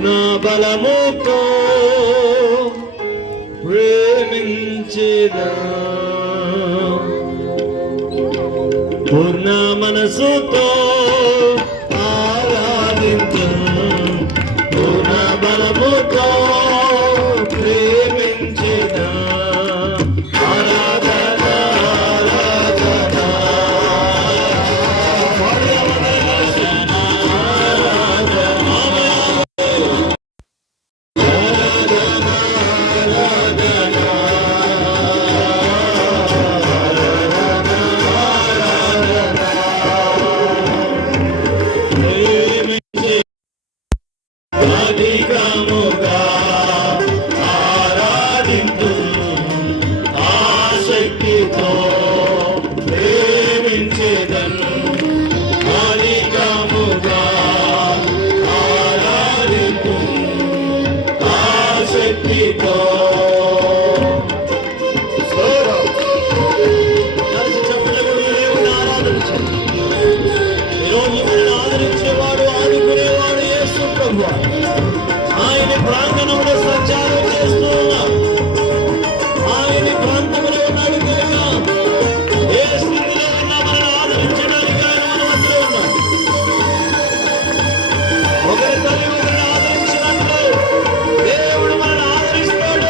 పూర్ణ బలముతో ప్రేమించేదా, పూర్ణ మనసుతో ఆరాధించు, పూర్ణ బలముతో ప్రేమించేదా. ఆయన ప్రాంగణంలో సంచారం చేస్తూ ఉన్నాం. ఆయన ప్రాంతంలో ఉన్నాడు కనుక ఏ స్థితిలో ఉన్నా మనల్ని ఆదరించడానికి ఆయన మన మధ్యలో ఉన్నాం. ఒకరి తల్లి ఒకరిని ఆదరించినట్లు దేవుడు మనల్ని ఆదరిస్తాడు.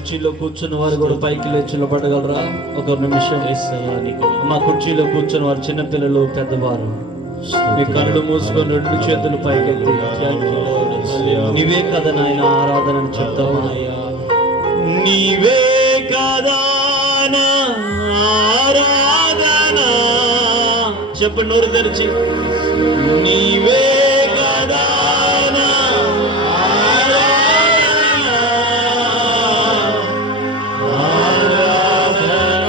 కుర్చీలో కూర్చున్న వారు కూడా పైకి లేచి నిలబడగలరా? ఒక నిమిషం. మా కుర్చీలో కూర్చున్న వారు చిన్నపిల్లలు, పెద్దవారు, మీ కళ్ళు మూసుకొని రెండు చేతులు పైకెత్తి నీవే కదా నాయన ఆరాధన చెప్తావా? నీవే కదా నా ఆరాధన. చెప్పండి నోరు తెరిచి. నీవే కదా నా ఆరాధన, ఆరాధన,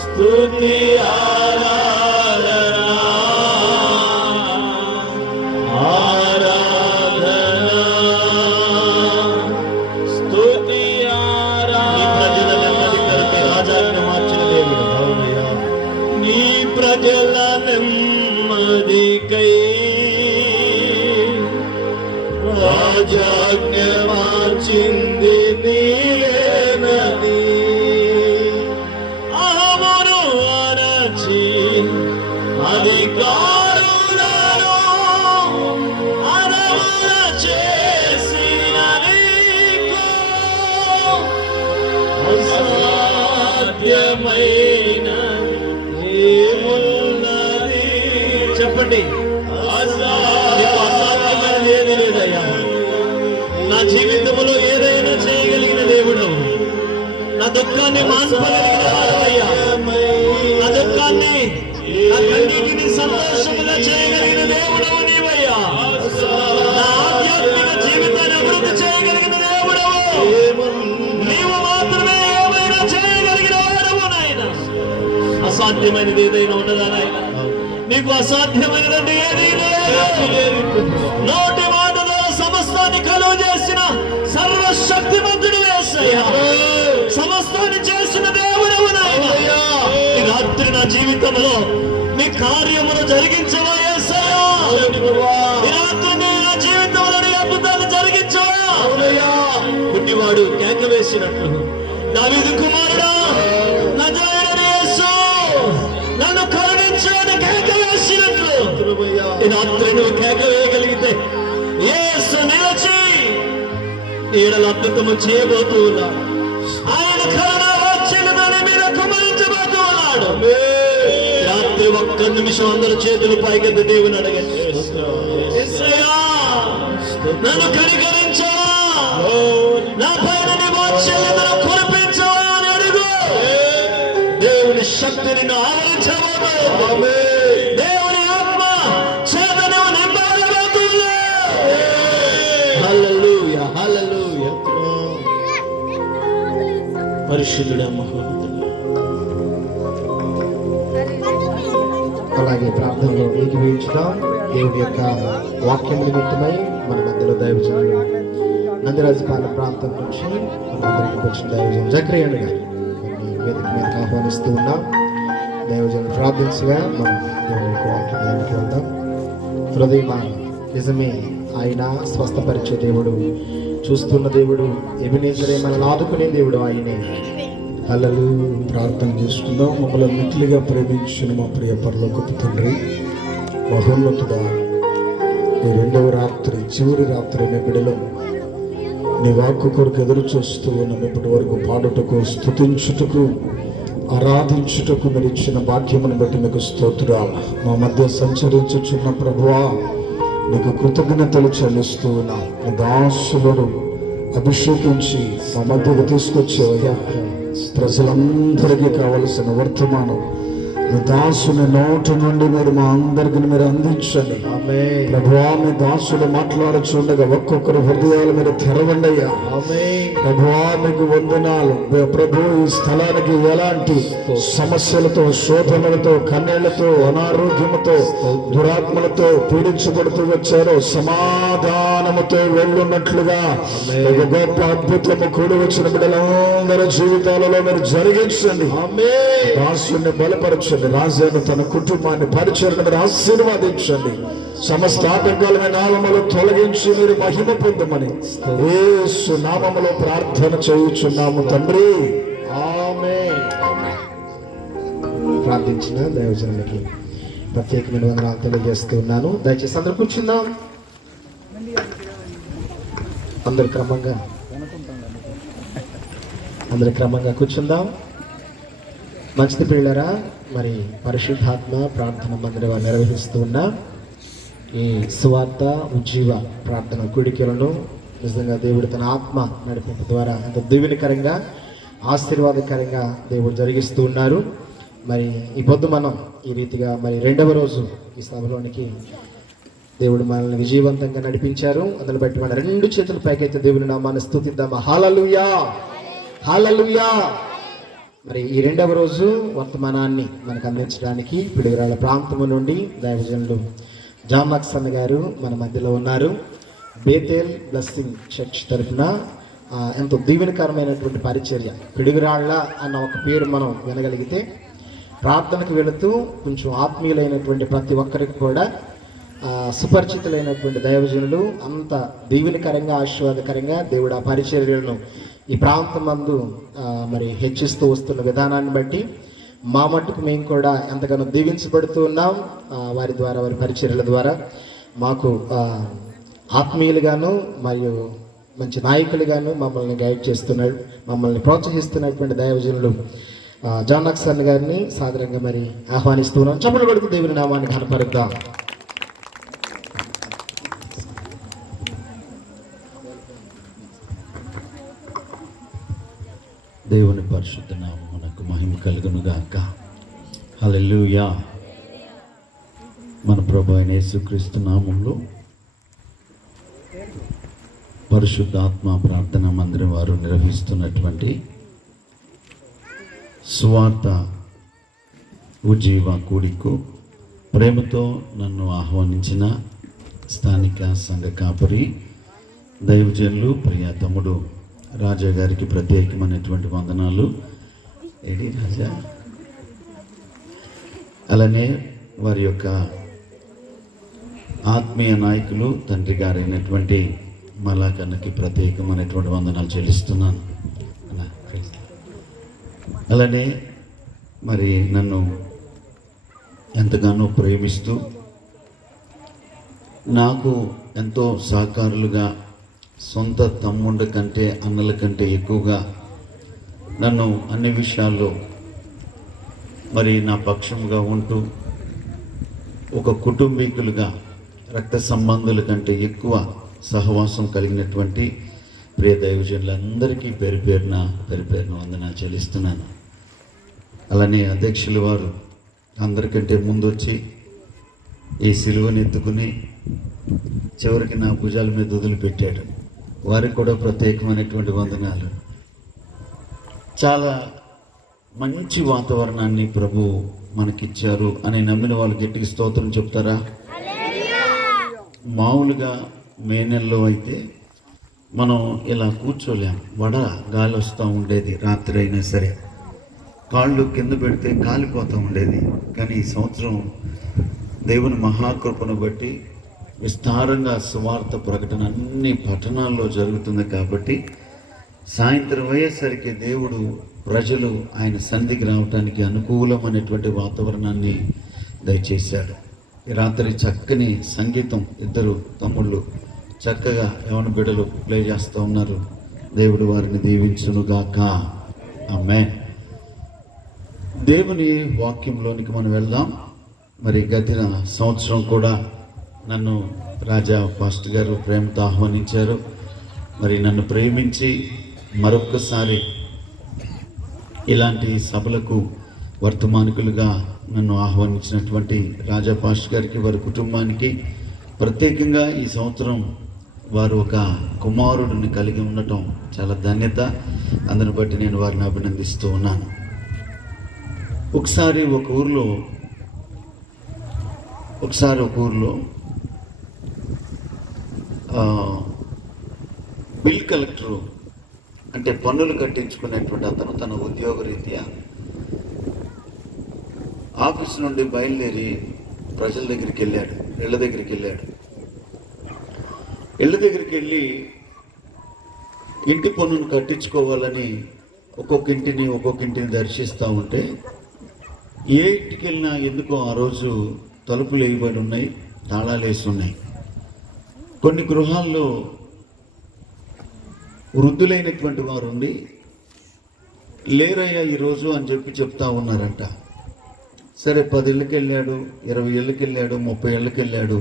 స్తుతి రాజాజ్ఞ మార్చింది నీవేనని అహమును అరచి అధికారులను అదమున చేసిన నీకు అసాధ్యమైన ఏమున్నది? చెప్పండి. నీకు అసాధ్యమైనది ఏది లేదయ్యా. నా జీవితంలో ఏదైనా చేయగలిగిన దేవుడు, నా దుఃఖాన్ని మాన్పగలిగిన వాడవయ్యా. నా దుఃఖాన్ని, నా కన్నీటిని సంతోషముగా చేయగలిగిన దేవుడవు నీవయ్యా. నా ఆధ్యాత్మిక జీవితాన్ని అభివృద్ధి చేయగలిగిన దేవుడవు నీవు మాత్రమే. ఏమైనా చేయగలిగిన వాడవు నాయన. అసాధ్యమైనది ఏదైనా ఉన్నదా నాయన? నీకు అసాధ్యమైనదంటే ఏదీ లేదు. నోటి మాటలో సమస్తాన్ని కలుగు చేసిన సర్వశక్తిమంతుడు యేసయ్యా. సమస్తాన్ని చేసిన దేవుడవు నాయన. ఈ రాత్రి నా జీవితంలో నీ కార్యమును జరిగించవా యేసయ్యా? ఈ రాత్రి నా జీవితంలో నీ అద్భుతాన్ని జరిగించవా? గుడ్డివాడు కేక వేసినట్లు, దావీదు కుమారుడా నజరేయుడైన యేసు నన్ను కరుణించని కేక వేసినట్లు ఈ రాత్రి నువ్వు కేక వేయగలిగితే యేసు నిలిచి ఈడల అద్భుతము చేయబోతూ ఉన్నాడు. ఆయన కరుణ వాత్సల్యత నీ మీద కుమరించబోతూ ఉన్నాడు. రాత్రి ఒక్క నిమిషం అందరూ చేతులు పైకెత్తి దేవుని అడగండి. యేసయ్యా నన్ను కనికరించవా? నా పైన నీ వాత్సల్యతను కురిపించవా అని అడుగు. దేవుని శక్తి నిన్ను ఆవరించబోతూ, దేవుని ఆత్మ చేత నువ్వు నింపబడబోతున్నా. హల్లెలూయా, హల్లెలూయా. పరిశుద్ధుడా, మహోన్నతుడా. అలాగే ప్రార్థనలో ఏకీభవించుదాం. దేవుని యొక్క వాక్యం నిమిత్తమై మన మధ్యలో దైవజనులు నందిరాజపాలెం ప్రాంతం నుంచి మన అందరికి వచ్చిన దైవజనులు జక్రియను గారు వేదిక మీదకి ఆహ్వానిస్తూ ఉన్నాం. దైవజనులు ప్రార్థించగా మనం దేవుని యొక్క వాక్యానికి వెళ్దాం. హృదయం నిజమే, ఆయన స్వస్థపరిచే దేవుడు, చూస్తున్న దేవుడు, ఎబినేజరే మనల్ని ఆదుకునే దేవుడు ఆయనే. హల్లెలూయా. ప్రార్థన చేసుకుందాం. మమ్మల్ని మిక్కిలిగా ప్రేమించిన మా ప్రియ పరలోకపు తండ్రి, మహోన్నతుడా, ఈ రెండవ రాత్రి, చివరి రాత్రి అనే బిడలో నీ వాక్కు కొరకు ఎదురు చూస్తూ ఉన్నాం. ఇప్పటి వరకు పాడుటకు, స్తుతించుటకు, ఆరాధించుటకు మీరు ఇచ్చిన భాగ్యమును బట్టి మీకు స్తోత్రాలు. మా మధ్య సంచరించుచున్న ప్రభువా, నీకు కృతజ్ఞతలు చెల్లిస్తూ ఉన్నాం. నీ దాసులను అభిషేకించి మా మధ్యకు తీసుకొచ్చేవయ్యా. ప్రజలందరికీ కావలసిన వర్తమానం మీ దాసుని నోటి నుండి మీరు మా అందరికి మీరు అందించండి. ప్రభువా, మీ దాసుడు మాట్లాడుచుండగా ఒక్కొక్కరు హృదయాలు మీరు తెరవండి అయ్యా. ప్రభువా, మీకు వందనాలు ప్రభు. ఈ స్థలానికి ఎలాంటి సమస్యలతో, శోధనలతో, కన్నీళ్లతో, అనారోగ్యముతో, దురాత్మలతో పీడించబడుతూ వచ్చారో సమాధానముతో వెళ్ళున్నట్లుగా ఒక గొప్ప అద్భుతము కూడి వచ్చిన బిడ్డలందరి జీవితాలలో మీరు జరిగించండి. దాసుని బలపరచండి. రాజాను, తన కుటుంబాన్ని, పరిచయను మీరు ఆశీర్వాదించండి. సమస్త ఆటంకాలను నామములో తొలగించి మీరు మహిమ పొందమని యేసు నామములో ప్రార్థన చేయుచున్నాము తండ్రి, ఆమేన్. ప్రార్థించిన దైవజనులకి ప్రత్యేకమైన వందనాలు తెలియజేస్తూ ఉన్నాను. దయచేసి అందరూ కూర్చుందాం. అందరు క్రమంగా అందరి క్రమంగా కూర్చుందాం. మంచిది పిల్లరా, మరి పరిశుద్ధాత్మ ప్రార్థన మందిరం నిర్వహిస్తూ ఉన్న ఈ సువార్త ఉజ్జీవ ప్రార్థన కూడికలను నిజంగా దేవుడు తన ఆత్మ నడిపింపు ద్వారా అంత దీవెనకరంగా ఆశీర్వాదకరంగా దేవుడు జరిగిస్తూ ఉన్నారు. మరి ఈ పొద్దు మనం ఈ రీతిగా మరి 2వ రోజు ఈ సభలోనికి దేవుడు మనల్ని విజయవంతంగా నడిపించారు. అందులో బట్టి మన 2 చేతుల పైకైతే దేవుని నామాన్ని స్తుతిద్దామా. హల్లెలూయా, హల్లెలూయా. మరి ఈ 2వ రోజు వర్తమానాన్ని మనకు అందించడానికి పిడుగురాళ్ళ ప్రాంతము నుండి దైవజనులు జాన్ లక్సన్ గారు మన మధ్యలో ఉన్నారు. బేతేల్ బ్లెస్సింగ్ చర్చ్ తరఫున ఎంతో దీవెనకరమైనటువంటి పరిచర్య. పిడుగురాళ్ళ అన్న ఒక పేరు మనం వినగలిగితే ప్రార్థనకు వెళుతూ కొంచెం ఆత్మీయులైనటువంటి ప్రతి ఒక్కరికి కూడా సుపరిచితులైనటువంటి దైవజనులు అంత దీవెనకరంగా ఆశీర్వాదకరంగా దేవుడు ఆ పరిచర్యలను ఈ ప్రాంతమందు మరి హెచ్చిస్తూ వస్తున్న విధానాన్ని బట్టి మా మట్టుకు మేము కూడా ఎంతగానో దీవించబడుతూ ఉన్నాం. వారి ద్వారా, వారి పరిచర్యల ద్వారా మాకు ఆత్మీయులుగాను మరియు మంచి నాయకులుగాను మమ్మల్ని గైడ్ చేస్తున్నాడు, మమ్మల్ని ప్రోత్సహిస్తున్నటువంటి దైవజనులు జాన్ లక్సన్ గారిని సాదరంగా మరి ఆహ్వానిస్తూ ఉన్నాం. చప్పట్లు కొడుతూ దేవుని నామాన్ని ఘనపరుద్దాం. దేవుని పరిశుద్ధ నామమునకు మహిమ కలుగును గాక. హల్లెలూయా. మన ప్రభు అయిన యేసుక్రీస్తు నామములో పరిశుద్ధాత్మ ప్రార్థనా మందిరం వారు నిర్వహిస్తున్నటువంటి సువార్త ఉజ్జీవ కూడికు ప్రేమతో నన్ను ఆహ్వానించిన స్థానిక సంఘ కాపురి దైవజనులు ప్రియ తమ్ముడు రాజా గారికి ప్రత్యేకమైనటువంటి వందనాలు. ఏడి రాజా. అలానే వారి యొక్క ఆత్మీయ నాయకులు తండ్రి గారైనటువంటి మలాకన్నకి ప్రత్యేకమైనటువంటి వందనాలు చెల్లిస్తున్నాను. అలానే మరి నన్ను ఎంతగానో ప్రేమిస్తూ నాకు ఎంతో సహకారులుగా సొంత తమ్ముళ్ళ కంటే అన్నల కంటే ఎక్కువగా నన్ను అన్ని విషయాల్లో మరి నా పక్షంగా ఉంటూ ఒక కుటుంబీకులుగా రక్త సంబంధుల కంటే ఎక్కువ సహవాసం కలిగినటువంటి ప్రియ దైవజనులందరికీ పేరు పేరున వందనాలు చెల్లిస్తున్నాను. అలానే అధ్యక్షులు వారు అందరికంటే ముందు వచ్చి ఈ సిలువను ఎత్తుకుని చివరికి నా భుజాల మీద వదిలిపెట్టాడు. వారికి కూడా ప్రత్యేకమైనటువంటి వందనాలు. చాలా మంచి వాతావరణాన్ని ప్రభు మనకిచ్చారు అని నమ్మిన వాళ్ళు గట్టిగా స్తోత్రం చెప్తారా? మామూలుగా మే నెలలో అయితే మనం ఇలా కూర్చోలేం, గాలి వస్తూ ఉండేది, రాత్రి అయినా సరే కాళ్ళు కింద పెడితే కాలిపోతూ ఉండేది. కానీ ఈ సంవత్సరం దేవుని మహాకృపను బట్టి విస్తారంగా సువార్త ప్రకటన అన్ని పట్టణాల్లో జరుగుతుంది కాబట్టి సాయంత్రం అయ్యేసరికి దేవుడు ప్రజలు ఆయన సన్నిధికి రావటానికి అనుకూలమైనటువంటి వాతావరణాన్ని దయచేశాడు. ఈ రాత్రి చక్కని సంగీతం 2 తమ్ముళ్ళు చక్కగా యవన బిడ్డలు ప్లే చేస్తూ ఉన్నారు. దేవుడు వారిని దీవించునుగాక. ఆమేన్. దేవుని వాక్యంలోనికి మనం వెళ్దాం. మరి గతిన సంవత్సరం కూడా నన్ను రాజా పాస్టర్ గారు ప్రేమతో ఆహ్వానించారు. మరి నన్ను ప్రేమించి మరొక్కసారి ఇలాంటి సభలకు వర్తమానికులుగా నన్ను ఆహ్వానించినటువంటి రాజా పాస్టర్ గారికి, వారి కుటుంబానికి ప్రత్యేకంగా ఈ సంవత్సరం వారు ఒక కుమారుడిని కలిగి ఉండటం చాలా ధన్యత. అందుని బట్టి నేను వారిని అభినందిస్తూ ఉన్నాను. ఒకసారి ఒక ఊర్లో బిల్ కలెక్టరు అంటే పన్నులు కట్టించుకునేటువంటి అతను తన ఉద్యోగ రీత్యా ఆఫీస్ నుండి బయలుదేరి ప్రజల దగ్గరికి వెళ్ళాడు, ఇళ్ళ దగ్గరికి వెళ్ళాడు. ఇళ్ళ దగ్గరికి వెళ్ళి ఇంటి పన్నును కట్టించుకోవాలని ఒక్కొక్క ఇంటిని దర్శిస్తూ ఉంటే ఏ ఇంటికి వెళ్ళినా ఎందుకో ఆ రోజు తలుపులు వేయబడి ఉన్నాయి, తాళాలు వేసి ఉన్నాయి. కొన్ని గృహాల్లో వృద్ధులైనటువంటి వారు ఉండి లేరయ్యా ఈరోజు అని చెప్పి చెప్తా ఉన్నారంట. సరే 10 ఏళ్ళకి వెళ్ళాడు, 20 ఏళ్ళకి వెళ్ళాడు, 30 ఏళ్ళకి వెళ్ళాడు.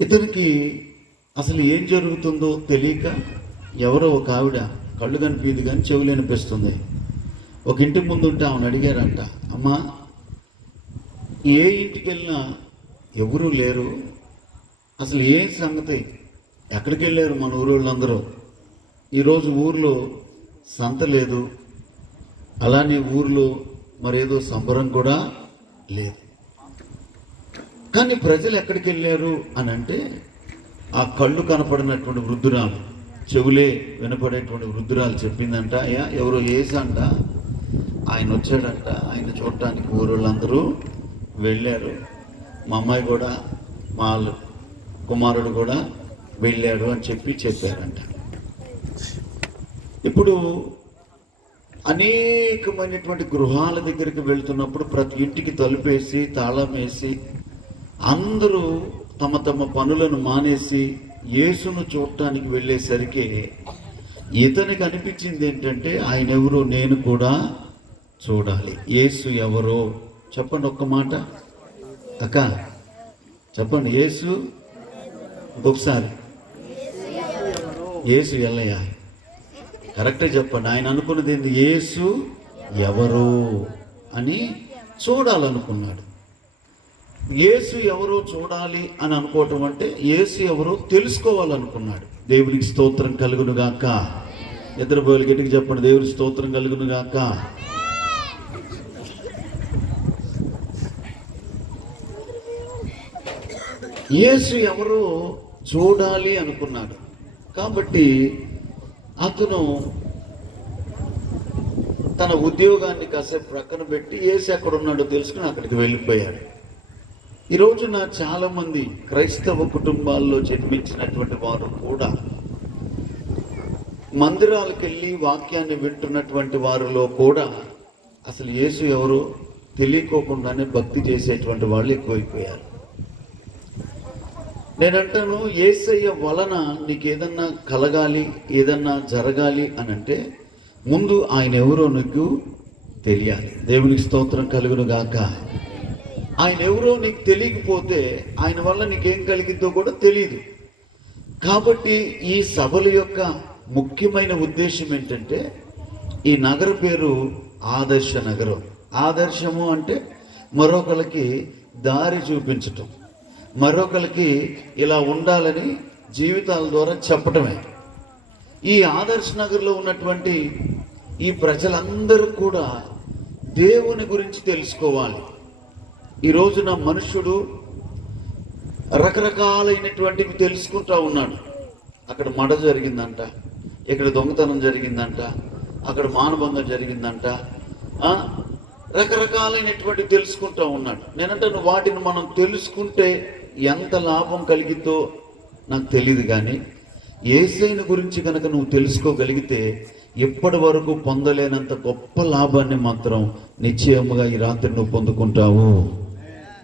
ఇతనికి అసలు ఏం జరుగుతుందో తెలియక ఎవరో ఒక ఆవిడ కళ్ళు కనిపించదు కానీ చెవులు వినిపిస్తుంది. ఒక ఇంటి ముందు ఉంటే ఆమెను అడిగారంట, అమ్మా ఏ ఇంటికి వెళ్ళినా ఎవరూ లేరు, అసలు ఏం సంగతి, ఎక్కడికి వెళ్ళారు మన ఊరు వాళ్ళందరూ, ఈరోజు ఊర్లో సంత లేదు, అలానే ఊర్లో మరేదో సంబరం కూడా లేదు, కానీ ప్రజలు ఎక్కడికి వెళ్ళారు అని అంటే ఆ కళ్ళు కనపడినటువంటి వృద్ధురాలు, చెవులే వినపడేటువంటి వృద్ధురాలు చెప్పిందంట, అయ్యా ఎవరో ఏసంట ఆయన వచ్చాడంట, ఆయన చూడటానికి ఊరు వాళ్ళందరూ వెళ్ళారు, మా అమ్మాయి కూడా మా కుమారుడు కూడా వెళ్ళాడు అని చెప్పారంట. ఇప్పుడు అనేకమైనటువంటి గృహాల దగ్గరికి వెళ్తున్నప్పుడు ప్రతి ఇంటికి తలుపేసి తాళం వేసి అందరూ తమ తమ పనులను మానేసి యేసును చూడటానికి వెళ్ళేసరికి ఇతనికి అనిపించింది ఏంటంటే ఆయన ఎవరో నేను కూడా చూడాలి. యేసు ఎవరో చెప్పండి ఒక్క మాట అక్క, చెప్పండి. యేసు ఇంకొకసారి, యేసు ఎల్లయ్య, కరెక్టే చెప్పండి. ఆయన అనుకున్నది ఏంది? యేసు ఎవరు అని చూడాలనుకున్నాడు. యేసు ఎవరో చూడాలి అని అనుకోవటం అంటే యేసు ఎవరో తెలుసుకోవాలనుకున్నాడు. దేవునికి స్తోత్రం కలుగును గాక. ఇద్దరు బోయలు గట్టికి చెప్పండి, దేవునికి స్తోత్రం కలుగును గాక. యేసు ఎవరో చూడాలి అనుకున్నాడు కాబట్టి అతను తన ఉద్యోగాన్ని కాసేపు ప్రక్కన పెట్టి యేసు ఎక్కడ ఉన్నాడో తెలుసుకుని అక్కడికి వెళ్ళిపోయాడు. ఈ రోజున చాలామంది క్రైస్తవ కుటుంబాల్లో జన్మించినటువంటి వారు కూడా మందిరాలకు వెళ్ళి వాక్యాన్ని వింటున్నటువంటి వారిలో కూడా అసలు యేసు ఎవరో తెలియకోకుండానే భక్తి చేసేటువంటి వాళ్ళు ఎక్కువైపోయారు. నేనంటాను, యేసయ్య వలన నీకు ఏదన్నా కలగాలి, ఏదన్నా జరగాలి అని అంటే ముందు ఆయన ఎవరో నీకు తెలియాలి. దేవునికి స్తోత్రం కలుగును గాక. ఆయన ఎవరో నీకు తెలియకపోతే ఆయన వల్ల నీకేం కలిగిద్దో కూడా తెలియదు. కాబట్టి ఈ సభల యొక్క ముఖ్యమైన ఉద్దేశం ఏంటంటే ఈ నగర పేరు ఆదర్శ నగరం. ఆదర్శము అంటే మరొకరికి దారి చూపించటం, మరొకరికి ఇలా ఉండాలని జీవితాల ద్వారా చెప్పటమే. ఈ ఆదర్శ నగర్లో ఉన్నటువంటి ఈ ప్రజలందరూ కూడా దేవుని గురించి తెలుసుకోవాలి. ఈ రోజున మనుష్యుడు రకరకాలైనటువంటివి తెలుసుకుంటా ఉన్నాడు. అక్కడ మడ జరిగిందంట, ఇక్కడ దొంగతనం జరిగిందంట, అక్కడ మానభంగం జరిగిందంట, రకరకాలైనటువంటి తెలుసుకుంటా ఉన్నాడు. నేనంటాను, వాటిని మనం తెలుసుకుంటే ఎంత లాభం కలిగిద్దో నాకు తెలియదు, కానీ యేసయ్యను గురించి కనుక నువ్వు తెలుసుకోగలిగితే ఇప్పటి వరకు పొందలేనంత గొప్ప లాభాన్ని మాత్రం నిశ్చయముగా ఈ రాత్రి నువ్వు పొందుకుంటావు.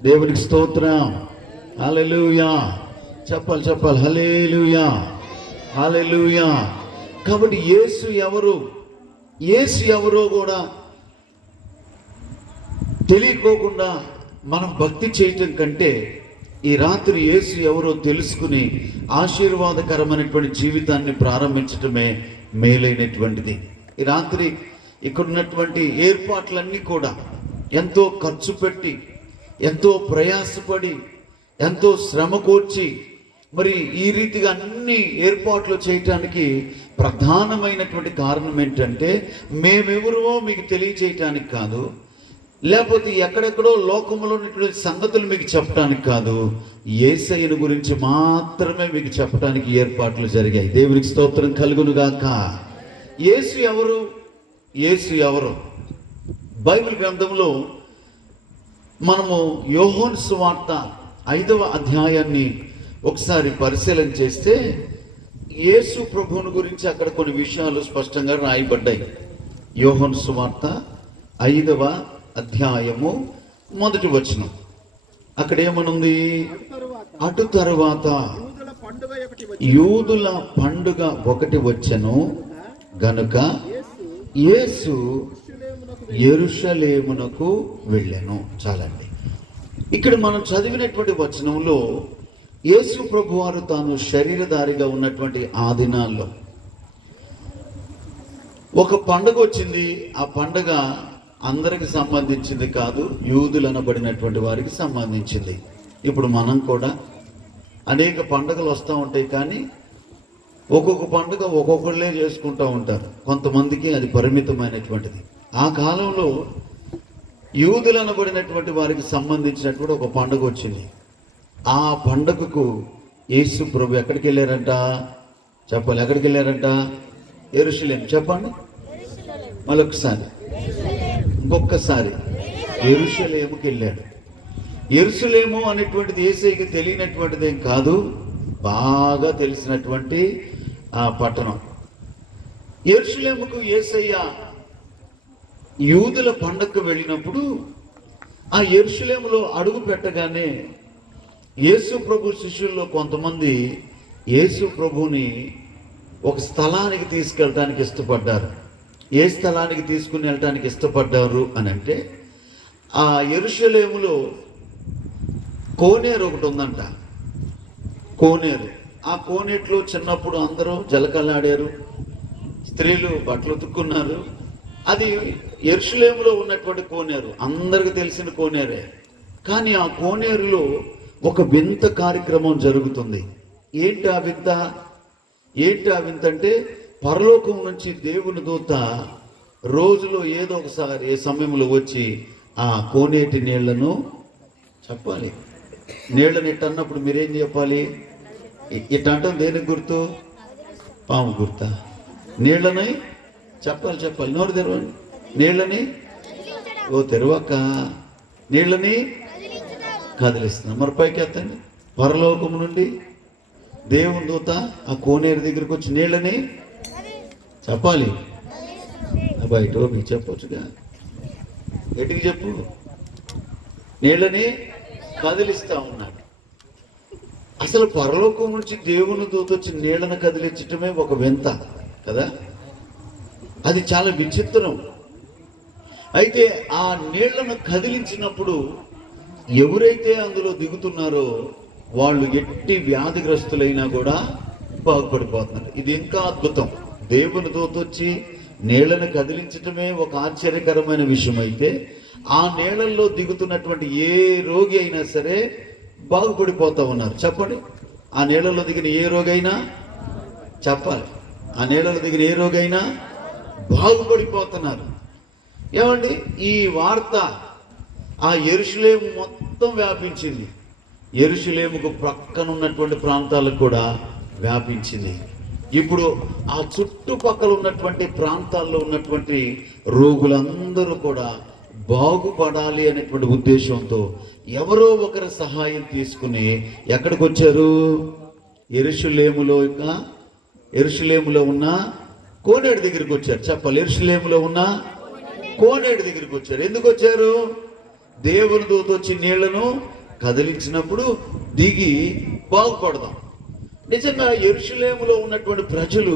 దేవునికి స్తోత్రం. హల్లెలూయా. చెప్పాలి హల్లెలూయా, హల్లెలూయా. కాబట్టి యేసు ఎవరో కూడా తెలియకోకుండా మనం భక్తి చేయటం కంటే ఈ రాత్రి యేసు ఎవరో తెలుసుకుని ఆశీర్వాదకరమైనటువంటి జీవితాన్ని ప్రారంభించటమే మేలైనటువంటిది. ఈ రాత్రి ఇక్కడ ఉన్నటువంటి ఏర్పాట్లన్నీ కూడా ఎంతో ఖర్చు పెట్టి, ఎంతో ప్రయాసపడి, ఎంతో శ్రమ కోర్చి మరి ఈ రీతిగా అన్ని ఏర్పాట్లు చేయటానికి ప్రధానమైనటువంటి కారణం ఏంటంటే మేమెవరో మీకు తెలియచేయటానికి కాదు, లేకపోతే ఎక్కడెక్కడో లోకంలో ఉన్నటువంటి సంగతులు మీకు చెప్పడానికి కాదు, యేసయ్యను గురించి మాత్రమే మీకు చెప్పడానికి ఏర్పాట్లు జరిగాయి. దేవునికి స్తోత్రం కలుగును గాక. యేసు ఎవరు? బైబిల్ గ్రంథంలో మనము యోహాను సువార్త 5వ అధ్యాయాన్ని ఒకసారి పరిశీలన చేస్తే యేసు ప్రభువుని గురించి అక్కడ కొన్ని విషయాలు స్పష్టంగా రాయబడ్డాయి. యోహాను సువార్త 5వ అధ్యాయము 1వ వచనం. అక్కడ ఏమనుంది? అటు తరువాత యూదుల పండుగ ఒకటి వచ్చెను గనుక యేసు యెరూషలేమునకు వెళ్ళెను. చాలండి. ఇక్కడ మనం చదివినటువంటి వచనంలో యేసు ప్రభువారు తాను శరీరధారిగా ఉన్నటువంటి ఆ దినాల్లో ఒక పండుగ వచ్చింది. ఆ పండుగ అందరికి సంబంధించింది కాదు, యూదులు అనబడినటువంటి వారికి సంబంధించింది. ఇప్పుడు మనం కూడా అనేక పండుగలు వస్తూ ఉంటాయి, కానీ ఒక్కొక్క పండుగ ఒక్కొక్కళ్ళే చేసుకుంటూ ఉంటారు. కొంతమందికి అది పరిమితమైనటువంటిది. ఆ కాలంలో యూదులు అనబడినటువంటి వారికి సంబంధించినటువంటి ఒక పండుగ వచ్చింది. ఆ పండుగకు యేసు ప్రభు ఎక్కడికి వెళ్ళారంట? చెప్పాలి, ఎక్కడికి వెళ్ళారంట? యెరూషలేం. చెప్పండి మరొకసారి, ఇంకొకసారి. యెరూషలేముకి వెళ్ళాడు. యెరూషలేము అనేటువంటిది యేసయ్యకి తెలియనటువంటిదేం కాదు, బాగా తెలిసినటువంటి ఆ పట్టణం. యెరూషలేముకు యేసయ్య యూదుల పండగకు వెళ్ళినప్పుడు ఆ యెరూషలేములో అడుగు పెట్టగానే యేసు ప్రభు శిష్యుల్లో కొంతమంది యేసు ప్రభుని ఒక స్థలానికి తీసుకెళ్ళటానికి ఇష్టపడ్డారు. ఏ స్థలానికి తీసుకుని వెళ్ళటానికి ఇష్టపడ్డారు అని అంటే, ఆ యెరూషలేములో కోనేరు ఒకటి ఉందంట. కోనేరు. ఆ కోనేట్లో చిన్నప్పుడు అందరూ జలకలాడారు, స్త్రీలు బట్టలు ఉతుక్కున్నారు. అది యెరూషలేములో ఉన్నటువంటి కోనేరు, అందరికి తెలిసిన కోనేరే. కానీ ఆ కోనేరులో ఒక వింత కార్యక్రమం జరుగుతుంది. ఏంటి ఆ వింత? ఏంటి ఆ వింత అంటే, పరలోకం నుంచి దేవుని దూత రోజులో ఏదో ఒకసారి ఏ సమయంలో వచ్చి ఆ కోనేటి నీళ్లను చెప్పాలి. నీళ్ళని ఇట్ట అన్నప్పుడు మీరేం చెప్పాలి? ఇట్ట అంటాం దేనికి గుర్తు? పాము గుర్తా? నీళ్ళని చెప్పాలి. నోరు తెరవండి. నీళ్ళని తెరవక నీళ్ళని కదిలిస్తున్నాం. మరి పైకి ఎత్తండి. పరలోకం నుండి దేవుని దూత ఆ కోనేరు దగ్గరికి వచ్చి నీళ్ళని చెప్పాలి. బయట మీకు చెప్పొచ్చుగా, ఎటుకి చెప్పు. నీళ్ళని కదిలిస్తా ఉన్నాడు. అసలు పరలోకం నుంచి దేవుని దూత వచ్చి నీళ్ళను కదిలించటమే ఒక వింత కదా, అది చాలా విచిత్రం. అయితే ఆ నీళ్లను కదిలించినప్పుడు ఎవరైతే అందులో దిగుతున్నారో వాళ్ళు ఎట్టి వ్యాధిగ్రస్తులైనా కూడా బాగుపడిపోతున్నారు. ఇది ఇంకా అద్భుతం. దేవుని దూత వచ్చి నీళ్లను కదిలించటమే ఒక ఆశ్చర్యకరమైన విషయం అయితే, ఆ నీళ్ళల్లో దిగుతున్నటువంటి ఏ రోగి అయినా సరే బాగుపడిపోతా ఉన్నారు. చెప్పండి, ఆ నీళ్ళలో దిగిన ఏ రోగైనా చెప్పాలి. ఆ నీళ్ళలో దిగిన ఏ రోగైనా బాగుపడిపోతున్నారు. ఏమండి, ఈ వార్త ఆ యెరూషలేము మొత్తం వ్యాపించింది. యెరూషలేముకు ప్రక్కన ఉన్నటువంటి ప్రాంతాలకు కూడా వ్యాపించింది. ఇప్పుడు ఆ చుట్టుపక్కల ఉన్నటువంటి ప్రాంతాల్లో ఉన్నటువంటి రోగులందరూ కూడా బాగుపడాలి అనేటువంటి ఉద్దేశంతో ఎవరో ఒకరి సహాయం తీసుకుని ఎక్కడికి వచ్చారు? యెరూషలేములో ఉన్న కోనేరు దగ్గరికి వచ్చారు. చెప్పాలి, యెరూషలేములో ఉన్న కోనేరు దగ్గరికి వచ్చారు. ఎందుకు వచ్చారు? దేవుని దూత వచ్చి నీళ్లను కదిలించినప్పుడు దిగి బాగుపడదాం. నిజంగా యెరూషలేములో ఉన్నటువంటి ప్రజలు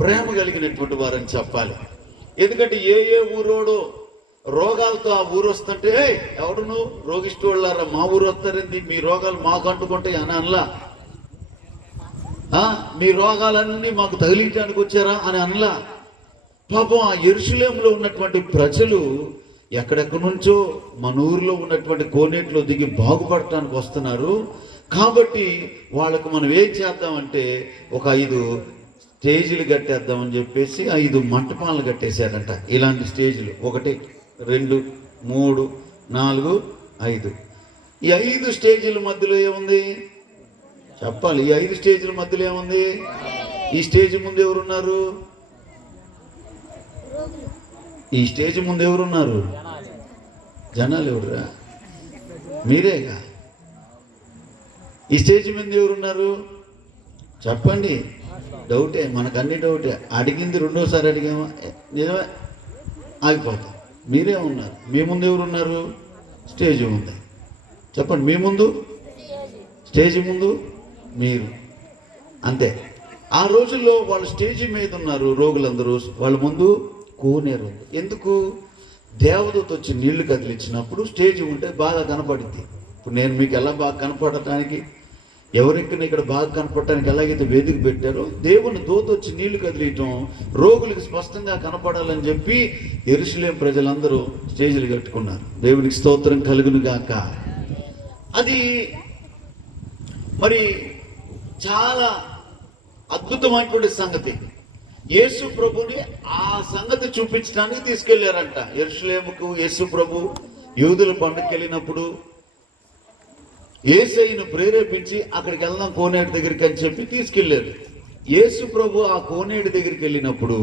ప్రేమ కలిగినటువంటి వారని చెప్పాలి. ఎందుకంటే ఏ ఊరోడో రోగాలతో ఆ ఊరు వస్తుంటే, ఎవడును రోగిష్టోళ్ళారా మా ఊరు వస్తారండి, మీ రోగాలు మాకు అంటుకుంటాయి అని అనలా. మీ రోగాలన్నీ మాకు తగిలించడానికి వచ్చారా అని అనలా. పాపం ఆ యెరూషలేములో ఉన్నటువంటి ప్రజలు ఎక్కడెక్కడి నుంచో మన ఊరిలో ఉన్నటువంటి కోనేట్లో దిగి బాగుపడటానికి వస్తున్నారు. కాబట్టి వాళ్ళకు మనం ఏం చేద్దామంటే ఒక 5 స్టేజీలు కట్టేద్దామని చెప్పేసి 5 మంటపాలను కట్టేశారంట. ఇలాంటి స్టేజీలు 1, 2, 3, 4, 5. ఈ 5 స్టేజీల మధ్యలో ఏముంది చెప్పాలి? ఈ 5 స్టేజీల మధ్యలో ఏముంది? ఈ స్టేజ్ ముందు ఎవరున్నారు? ఈ స్టేజ్ ముందు ఎవరున్నారు? జనాలు. ఎవరురా? మీరేగా. ఈ స్టేజ్ మీద ఎవరున్నారు చెప్పండి? డౌటే, మనకు అన్ని డౌటే. అడిగింది రెండోసారి అడిగామా నిజమే ఆగిపోతాం. మీరే ఉన్నారు. మీ ముందు ఎవరున్నారు? స్టేజ్ ఉంది. చెప్పండి, మీ ముందు స్టేజ్ ముందు మీరు. అంతే. ఆ రోజుల్లో వాళ్ళు స్టేజ్ మీద ఉన్నారు రోగులందరూ. వాళ్ళ ముందు కోనేరు ఉంది. ఎందుకు? దేవదూత వచ్చి నీళ్లు కదిలించినప్పుడు స్టేజ్ ఉంటే బాగా కనపడింది. ఇప్పుడు నేను మీకు ఎలా బాగా కనపడటానికి, ఎవరికి ఇక్కడ బాగా కనపడటానికి ఎలాగైతే వేదిక పెట్టారో, దేవుని దూత వచ్చి నీళ్లు కదిలియటం రోగులకు స్పష్టంగా కనపడాలని చెప్పి యెరూషలేము ప్రజలందరూ స్టేజీలు కట్టుకున్నారు. దేవునికి స్తోత్రం కలుగును గాక. అది మరి చాలా అద్భుతమైనటువంటి సంగతి. యేసు ప్రభుని ఆ సంగతి చూపించడానికి తీసుకెళ్లారంట యెరూషలేముకు. యేసు ప్రభు యూదుల పండుగకి వెళ్ళినప్పుడు యేసయ్యను ప్రేరేపించి అక్కడికి వెళ్దాం కోనేటి దగ్గరికి అని చెప్పి తీసుకెళ్లారు. యేసు ప్రభు ఆ కోనేటి దగ్గరికి వెళ్ళినప్పుడు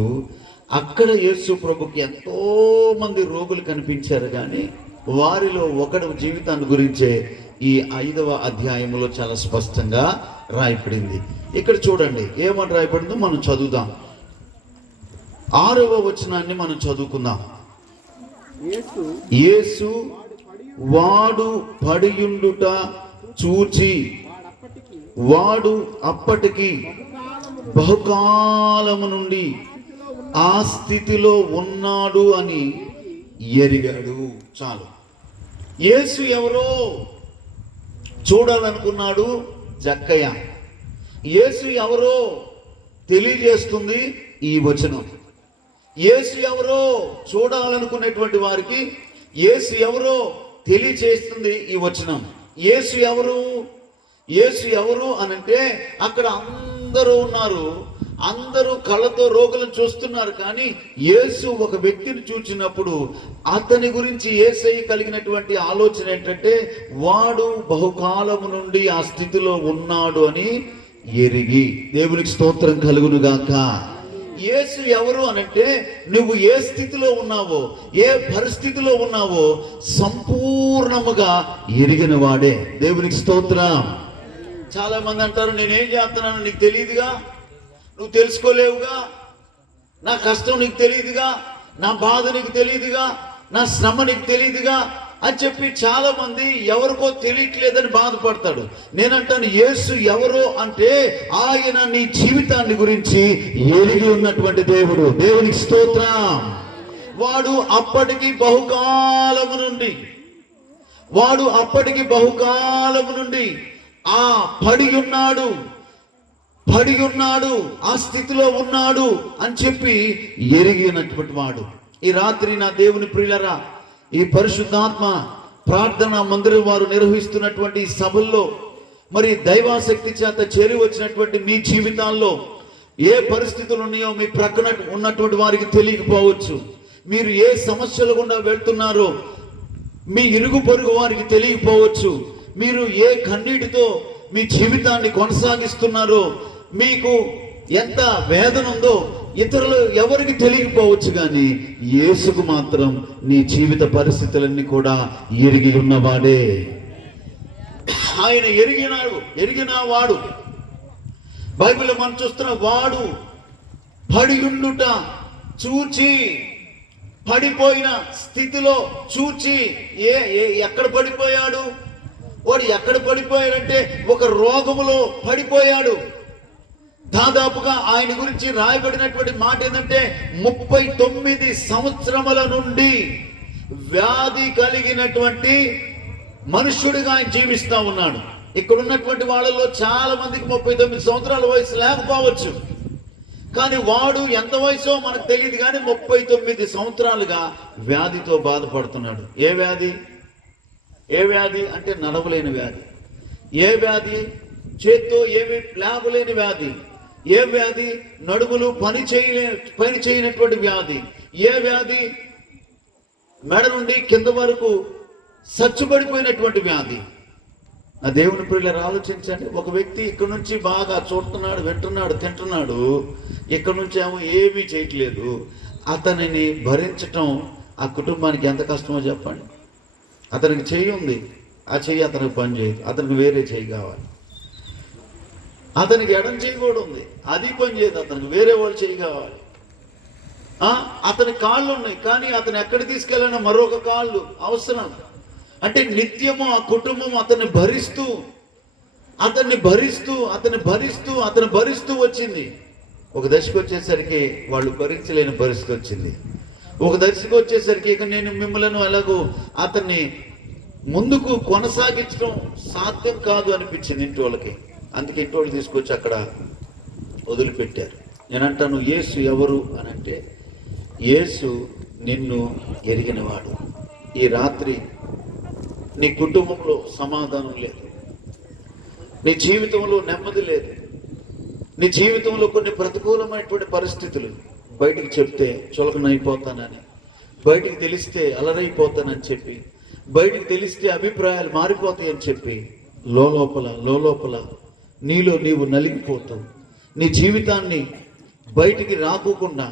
అక్కడ యేసు ప్రభుకి ఎంతో మంది రోగులు కనిపించారు, కానీ వారిలో ఒకడు జీవితాన్ని గురించే ఈ 5వ అధ్యాయంలో చాలా స్పష్టంగా రాయబడింది. ఇక్కడ చూడండి ఏమని రాయబడిందో మనం చదువుదాం. 6వ వచనాన్ని మనం చదువుకుందాం. యేసు వాడు పడియుండుట చూచి వాడు అప్పటికి బహుకాలము నుండి ఆ స్థితిలో ఉన్నాడు అని ఎరిగాడు. చాలు. యేసు ఎవరో చూడాలనుకున్నాడు జక్కయ్య. యేసు ఎవరో తెలియజేస్తుంది ఈ వచనం. యేసు ఎవరో చూడాలనుకునేటువంటి వారికి యేసు ఎవరో తెలియజేస్తుంది ఈ వచనం. యేసు ఎవరు? యేసు ఎవరు అనంటే అక్కడ అందరూ ఉన్నారు, అందరూ కళ్ళతో రోగులను చూస్తున్నారు, కానీ యేసు ఒక వ్యక్తిని చూచినప్పుడు అతని గురించి యేసయ్య కలిగినటువంటి ఆలోచన ఏంటంటే వాడు బహుకాలము నుండి ఆ స్థితిలో ఉన్నాడు అని ఎరిగి. దేవునికి స్తోత్రం కలుగును గాక. యేసు ఎవరు అనంటే నువ్వు ఏ స్థితిలో ఉన్నావో, ఏ పరిస్థితిలో ఉన్నావో సంపూర్ణముగా ఎరిగిన వాడే. దేవునికి స్తోత్రం. చాలా మంది అంటారు నేనేం చేస్తున్నాను నీకు తెలియదుగా, నువ్వు తెలుసుకోలేవుగా, నా కష్టం నీకు తెలియదుగా, నా బాధ నీకు తెలియదుగా, నా శ్రమ నీకు తెలియదుగా అని చెప్పి చాలా మంది ఎవరికో తెలియట్లేదని బాధపడతాడు. నేనంటాను యేసు ఎవరో అంటే ఆయన నీ జీవితాన్ని గురించి ఎరిగి ఉన్నటువంటి దేవుడు. దేవునికి స్తోత్రం. వాడు అప్పటికి బహుకాలము నుండి ఆ పడి ఉన్నాడు, ఆ స్థితిలో ఉన్నాడు అని చెప్పి ఎరిగి ఉన్నటువంటి వాడు. ఈ రాత్రి నా దేవుని ప్రియులరా, ఈ పరిశుద్ధాత్మ ప్రార్థన మందిరం వారు నిర్వహిస్తున్నటువంటి సభల్లో మరి దైవాశక్తి చేత చేరి వచ్చినటువంటి మీ జీవితాల్లో ఏ పరిస్థితులు ఉన్నాయో మీ ప్రక్కన ఉన్నటువంటి వారికి తెలియకపోవచ్చు. మీరు ఏ సమస్యలు గుండా వెళ్తున్నారో మీ ఇరుగు పొరుగు వారికి తెలియకపోవచ్చు. మీరు ఏ కన్నీటితో మీ జీవితాన్ని కొనసాగిస్తున్నారో, మీకు ఎంత వేదన ఉందో ఇతరులు ఎవరికి తెలియకపోవచ్చు, కానీ యేసుకు మాత్రం నీ జీవిత పరిస్థితులన్నీ కూడా ఎరిగి ఉన్నవాడే. ఆయన ఎరిగిన వాడు. బైబిల్లో మనం చూస్తున్న వాడు పడి ఉండుట చూచి, పడిపోయిన స్థితిలో చూచి. ఎక్కడ పడిపోయాడు? వాడు ఎక్కడ పడిపోయాడంటే ఒక రోగములో పడిపోయాడు. దాదాపుగా ఆయన గురించి రాయబడినటువంటి మాట ఏంటంటే 39 సంవత్సరముల నుండి వ్యాధి కలిగినటువంటి మనుష్యుడిగా ఆయన జీవిస్తా ఉన్నాడు. ఇక్కడ ఉన్నటువంటి వాళ్ళలో చాలా మందికి 39 సంవత్సరాల వయసు లేకపోవచ్చు, కానీ వాడు ఎంత వయసో మనకు తెలియదు, కానీ 39 సంవత్సరాలుగా వ్యాధితో బాధపడుతున్నాడు. ఏ వ్యాధి అంటే నడవలేని వ్యాధి. ఏ వ్యాధి? చేత్తో ఏమి లేవలేని వ్యాధి. ఏ వ్యాధి? నడుములు పని చేయనటువంటి వ్యాధి. ఏ వ్యాధి? మెడ నుండి కింద వరకు సచ్చుబడిపోయినటువంటి వ్యాధి. నా దేవుని ప్రియులారా ఆలోచించండి. ఒక వ్యక్తి ఇక్కడ నుంచి బాగా చూస్తున్నాడు, వింటున్నాడు, తింటున్నాడు, ఇక్కడ నుంచి ఏమో ఏమీ చేయట్లేదు. అతనిని భరించటం ఆ కుటుంబానికి ఎంత కష్టమో చెప్పండి. అతనికి చెయ్యి ఉంది, ఆ చెయ్యి అతనికి పని చేయదు, అతనికి వేరే చెయ్యి కావాలి. అతనికి ఎడం చెయ్యి కూడా ఉంది, అది పని చేయదు, అతనికి వేరే వాళ్ళు చెయ్యి కావాలి. అతని కాళ్ళు ఉన్నాయి, కానీ అతను ఎక్కడ తీసుకెళ్ళినా మరొక కాళ్ళు అవసరం. అంటే నిత్యము ఆ కుటుంబం అతన్ని భరిస్తూ వచ్చింది. ఒక దశకు వచ్చేసరికి వాళ్ళు భరించలేని పరిస్థితి వచ్చింది. ఒక దర్శకు వచ్చేసరికి ఇక నేను మిమ్మల్ని ఎలాగో అతన్ని ముందుకు కొనసాగించడం సాధ్యం కాదు అనిపించింది ఇంటి వాళ్ళకి. అందుకే ఇంటి వాళ్ళు తీసుకొచ్చి అక్కడ వదిలిపెట్టారు. నేనంటాను, యేసు ఎవరు అని అంటే, యేసు నిన్ను ఎరిగినవాడు. ఈ రాత్రి నీ కుటుంబంలో సమాధానం లేదు, నీ జీవితంలో నెమ్మది లేదు, నీ జీవితంలో కొన్ని ప్రతికూలమైనటువంటి పరిస్థితులు. బయటికి చెప్తే చులకనైపోతానని, బయటికి తెలిస్తే అలరైపోతానని చెప్పి, బయటికి తెలిస్తే అభిప్రాయాలు మారిపోతాయని చెప్పి లోపల నీలో నీవు నలిగిపోతావు. నీ జీవితాన్ని బయటికి రాకోకుండా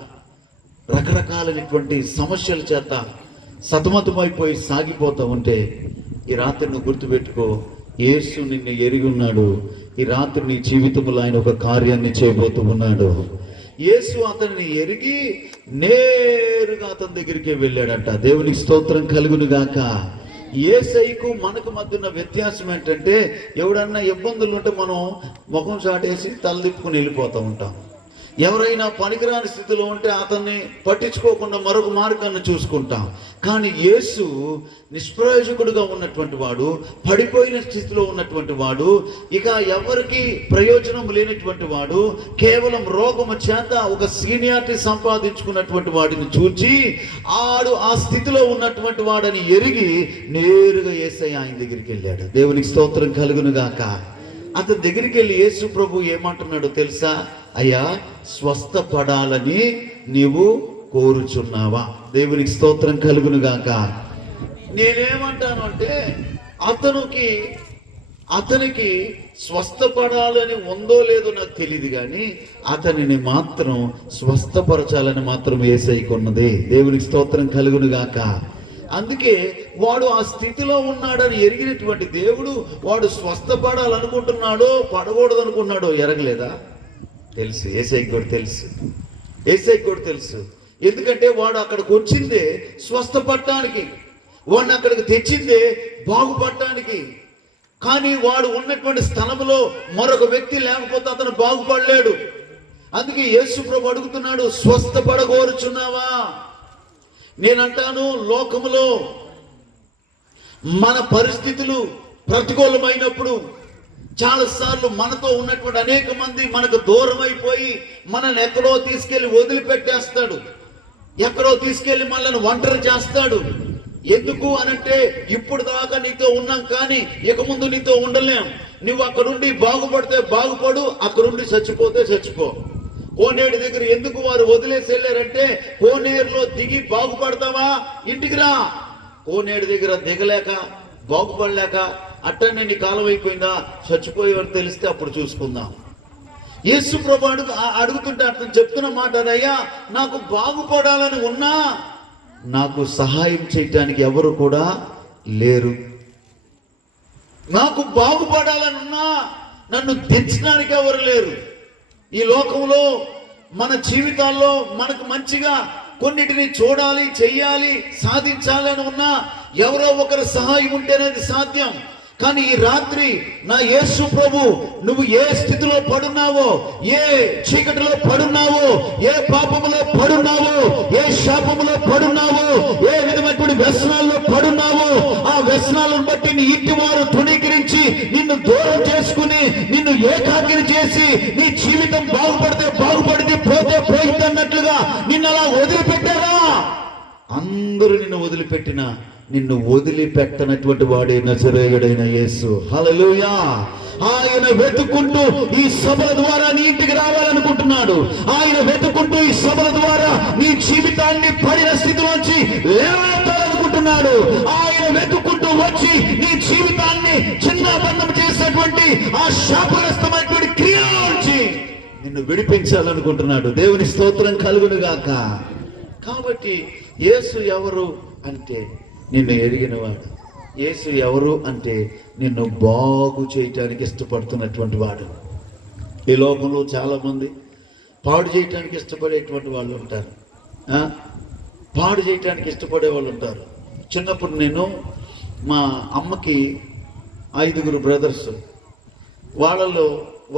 రకరకాలైనటువంటి సమస్యల చేత సతమతమైపోయి సాగిపోతూ ఉంటే, ఈ రాత్రి నువ్వు గుర్తుపెట్టుకో, యేసు నిన్ను ఎరిగి ఉన్నాడు. ఈ రాత్రి నీ జీవితంలో ఆయన ఒక కార్యాన్ని చేయబోతూ ఉన్నాడు. యేసు అతన్ని ఎరిగి నేరుగా అతని దగ్గరికి వెళ్ళాడట. దేవునికి స్తోత్రం కలుగును గాక. యేసయ్యకు మనకు మధ్య ఉన్న వ్యత్యాసం ఏంటంటే, ఎవడన్నా ఇబ్బందులు ఉంటే మనం ముఖం చాటేసి తలదిప్పుకుని వెళ్ళిపోతూ ఉంటాం. ఎవరైనా పనికిరాని స్థితిలో ఉంటే అతన్ని పట్టించుకోకుండా మరొక మార్గాన్ని చూసుకుంటాం. కానీ యేసు నిష్ప్రయోజకుడుగా ఉన్నటువంటి వాడు, పడిపోయిన స్థితిలో ఉన్నటువంటి వాడు, ఇక ఎవరికి ప్రయోజనం లేనటువంటి వాడు, కేవలం రోగము చేత ఒక సీనియారిటీ సంపాదించుకున్నటువంటి వాడిని చూచి ఆడు ఆ స్థితిలో ఉన్నటువంటి వాడని ఎరిగి నేరుగా యేసయ్య ఆయన దగ్గరికి వెళ్ళాడు. దేవునికి స్తోత్రం కలుగును గాక. అతని దగ్గరికి వెళ్ళి యేసు ప్రభు ఏమంటున్నాడో తెలుసా? అయ్యా, స్వస్థపడాలని నీవు కోరుచున్నావా? దేవునికి స్తోత్రం కలుగును గాక. నేనేమంటాను అంటే, అతనికి స్వస్థపడాలని ఉందో లేదో నాకు తెలియదు, కానీ అతనిని మాత్రం స్వస్థపరచాలని మాత్రం యేసయ్యకు ఉన్నది. దేవునికి స్తోత్రం కలుగును గాక. అందుకే వాడు ఆ స్థితిలో ఉన్నాడని ఎరిగినటువంటి దేవుడు, వాడు స్వస్థపడాలనుకుంటున్నాడో పడకూడదు అనుకున్నాడో ఎరగలేదా? తెలుసు. యేసయ్యకు కూడా తెలుసు. ఎందుకంటే వాడు అక్కడికి వచ్చిందే స్వస్థపడటానికి, వాడిని అక్కడికి తెచ్చిందే బాగుపడటానికి. కానీ వాడు ఉన్నటువంటి స్థలంలో మరొక వ్యక్తి లేకపోతే అతను బాగుపడలేడు. అందుకే యేసు ప్రభు అడుగుతున్నాడు, స్వస్థపడగోరుచున్నావా? నేనంటాను, లోకములో మన పరిస్థితులు ప్రతికూలమైనప్పుడు చాలాసార్లు మనతో ఉన్నటువంటి అనేక మంది మనకు దూరం అయిపోయి మనల్ని ఎక్కడో తీసుకెళ్లి వదిలిపెట్టేస్తాడు, ఎక్కడో తీసుకెళ్లి మనల్ని ఒంటరి చేస్తాడు. ఎందుకు అనంటే, ఇప్పుడు దాకా నీతో ఉన్నాం కానీ ఇక ముందు నీతో ఉండలేం. నువ్వు అక్కడుండి బాగుపడితే బాగుపడు, అక్కడుండి చచ్చిపోతే చచ్చిపో. కోనేరు దగ్గర ఎందుకు వారు వదిలేసి వెళ్ళారంటే, కోనేరులో దిగి బాగుపడతావా? ఇంటికి రా. కోనేరు దగ్గర దిగలేక బాగుపడలేక అట్టనే నీ కాలం అయిపోయిందా, చచ్చిపోయేవారు తెలిస్తే అప్పుడు చూసుకుందాం. యేసు ప్రభు అడుగుతుంటే అతను చెప్తున్న మాట, అయ్యా, నాకు బాగుపడాలని ఉన్నా నాకు సహాయం చేయటానికి ఎవరు కూడా లేరు. నాకు బాగుపడాలని ఉన్నా నన్ను దించడానికి ఎవరు లేరు. ఈ లోకంలో మన జీవితాల్లో మనకు మంచిగా కొన్నిటిని చూడాలి, చెయ్యాలి, సాధించాలి అని ఉన్నా ఎవరో ఒకరు సహాయం ఉంటేనేది సాధ్యం. కానీ ఈ రాత్రి నా యేసు ప్రభు, నువ్వు ఏ స్థితిలో పడున్నావో, ఏ చీకటిలో పడున్నావో, ఏ పాపములో పడున్నావో, ఏ శాపములో పడున్నావో, ఏ విధమైనటువంటి వ్యసనాల్లో పడున్నావో, ఆ వ్యసనాలను బట్టి నీ ఇంటి వారు తృణీకరించి నిన్ను దూరం చేసుకుని నిన్ను ఏకాకిని చేసి నీ జీవితం బాగుపడితే బాగుపడింది, పోతే పోయింది అన్నట్లుగా నిన్ను అలా వదిలిపెట్టారా? అందరూ నిన్ను వదిలిపెట్టినా నిన్ను వదిలిపెట్టనటువంటి వాడే నజరేయుడైన యేసు. హల్లెలూయా. ఆయన వెతుక్కుంటూ ఈ సభల ద్వారా నీ ఇంటికి రావాలనుకుంటున్నాడు. ఆయన వెతుక్కుంటూ ఈ సభల ద్వారా నీ జీవితాన్ని పడిన స్థితిలోంచి లేవనెత్తాలనుకుంటున్నాడు. ఆయన వెతుక్కుంటూ వచ్చి నీ జీవితాన్ని చిన్నాభిన్నం చేసేటువంటి ఆ శాపగ్రస్తమైనటువంటి క్రియ నుంచి నిన్ను విడిపించాలనుకుంటున్నాడు. దేవుని స్తోత్రం కలుగును గాక. కాబట్టి యేసు ఎవరు అంటే నిన్ను ఎరిగినవాడు. యేసు ఎవరు అంటే నిన్ను బాగు చేయటానికి ఇష్టపడుతున్నటువంటి వాడు. ఈ లోకంలో చాలామంది పాడు చేయటానికి ఇష్టపడేటువంటి వాళ్ళు ఉంటారు, పాడు చేయటానికి ఇష్టపడే వాళ్ళు ఉంటారు. చిన్నప్పుడు నేను మా అమ్మకి 5 బ్రదర్స్, వాళ్ళలో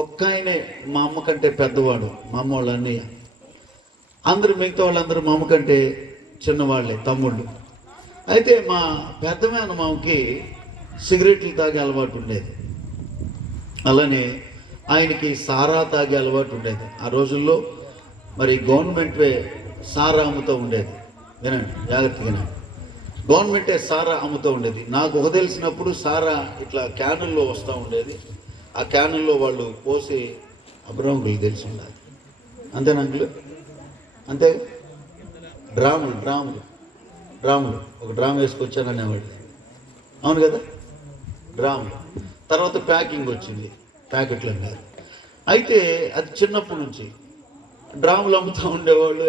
ఒక్క ఆయనే మా అమ్మ కంటే పెద్దవాడు, మా అమ్మ వాళ్ళ అన్నయ్య. అందరూ మిగతా వాళ్ళందరూ మా అమ్మ కంటే చిన్నవాళ్ళే, తమ్ముళ్ళు. అయితే మా పెద్ద మేనమామకి సిగరెట్లు తాగే అలవాటు ఉండేది. అలానే ఆయనకి సారా తాగే అలవాటు ఉండేది. ఆ రోజుల్లో మరి గవర్నమెంటే సారా అమ్ముతూ ఉండేది. వినండి జాగ్రత్తగా, గవర్నమెంటే సారా అమ్ముతూ ఉండేది. నాకు ఒక తెలిసినప్పుడు సారా ఇట్లా క్యానుల్లో వస్తూ ఉండేది. ఆ క్యానుల్లో వాళ్ళు పోసి అబ్రహంకులు తెలిసి ఉండాలి, అంతేనా అంకులు? అంతే. డ్రాములు ఒక డ్రామ్ వేసుకొచ్చాను అనేవాళ్ళు, అవును కదా, డ్రాములు. తర్వాత ప్యాకింగ్ వచ్చింది, ప్యాకెట్లు అన్నారు. అయితే అది చిన్నప్పటి నుంచి డ్రాములు అమ్ముతూ ఉండేవాళ్ళు,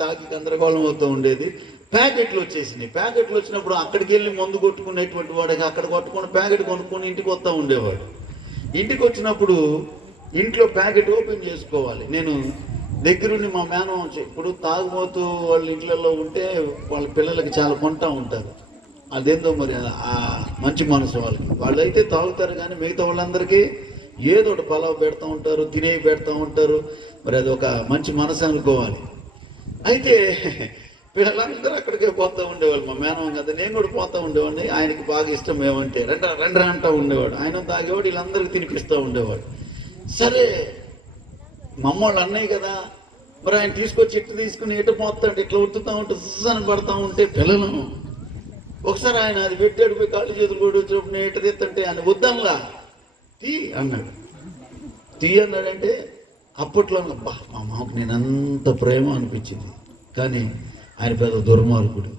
తాకి గందరగోళం అవుతూ ఉండేది. ప్యాకెట్లు వచ్చేసినాయి. ప్యాకెట్లు వచ్చినప్పుడు అక్కడికి వెళ్ళి మందు కొట్టుకునేటువంటి వాడికి అక్కడ కొట్టుకొని ప్యాకెట్ కొనుక్కొని ఇంటికి వస్తూ ఉండేవాడు. ఇంటికి వచ్చినప్పుడు ఇంట్లో ప్యాకెట్ ఓపెన్ చేసుకోవాలి. నేను దగ్గరుండి మా మేనం ఇప్పుడు తాగుబోతూ వాళ్ళ ఇంట్లలో ఉంటే వాళ్ళ పిల్లలకి చాలా కొంటా ఉంటారు. అదేందో మరి ఆ మంచి మనసు వాళ్ళైతే తాగుతారు, కానీ మిగతా వాళ్ళందరికీ ఏదో ఒకటి పలావ్ పెడతా ఉంటారు, తినేవి పెడతా ఉంటారు. మరి అది ఒక మంచి మనసు అనుకోవాలి. అయితే పిల్లలందరూ అక్కడికే పోతూ ఉండేవాళ్ళు. మా మేనమామ కదా, నేను కూడా పోతూ ఉండేవాడిని. ఆయనకి బాగా ఇష్టం ఏమంటే రెండ్రా అంటూ ఉండేవాడు. ఆయన తాగేవాడు, వీళ్ళందరికీ తినిపిస్తూ ఉండేవాడు. సరే మమ్మల్ని అన్నయ్య కదా, మరి ఆయన తీసుకొచ్చి తీసుకుని ఎటు పోతాడు, ఇట్లా ఉత్తుతూ ఉంటే సుస్సాన్ని పడతా ఉంటే పిల్లలు ఒకసారి ఆయన అది పెట్టాడు, పోయి కాళ్ళు చేతులు కూడా వచ్చినప్పుడు నేను ఎటు తెత్తంటే ఆయన వద్దనలా, తీ అన్నాడు. తీ అన్నాడంటే అప్పట్లో అబ్బా మా మామకు నేను అంత ప్రేమ అనిపించింది. కానీ ఆయన పెద్ద దుర్మార్గుడు.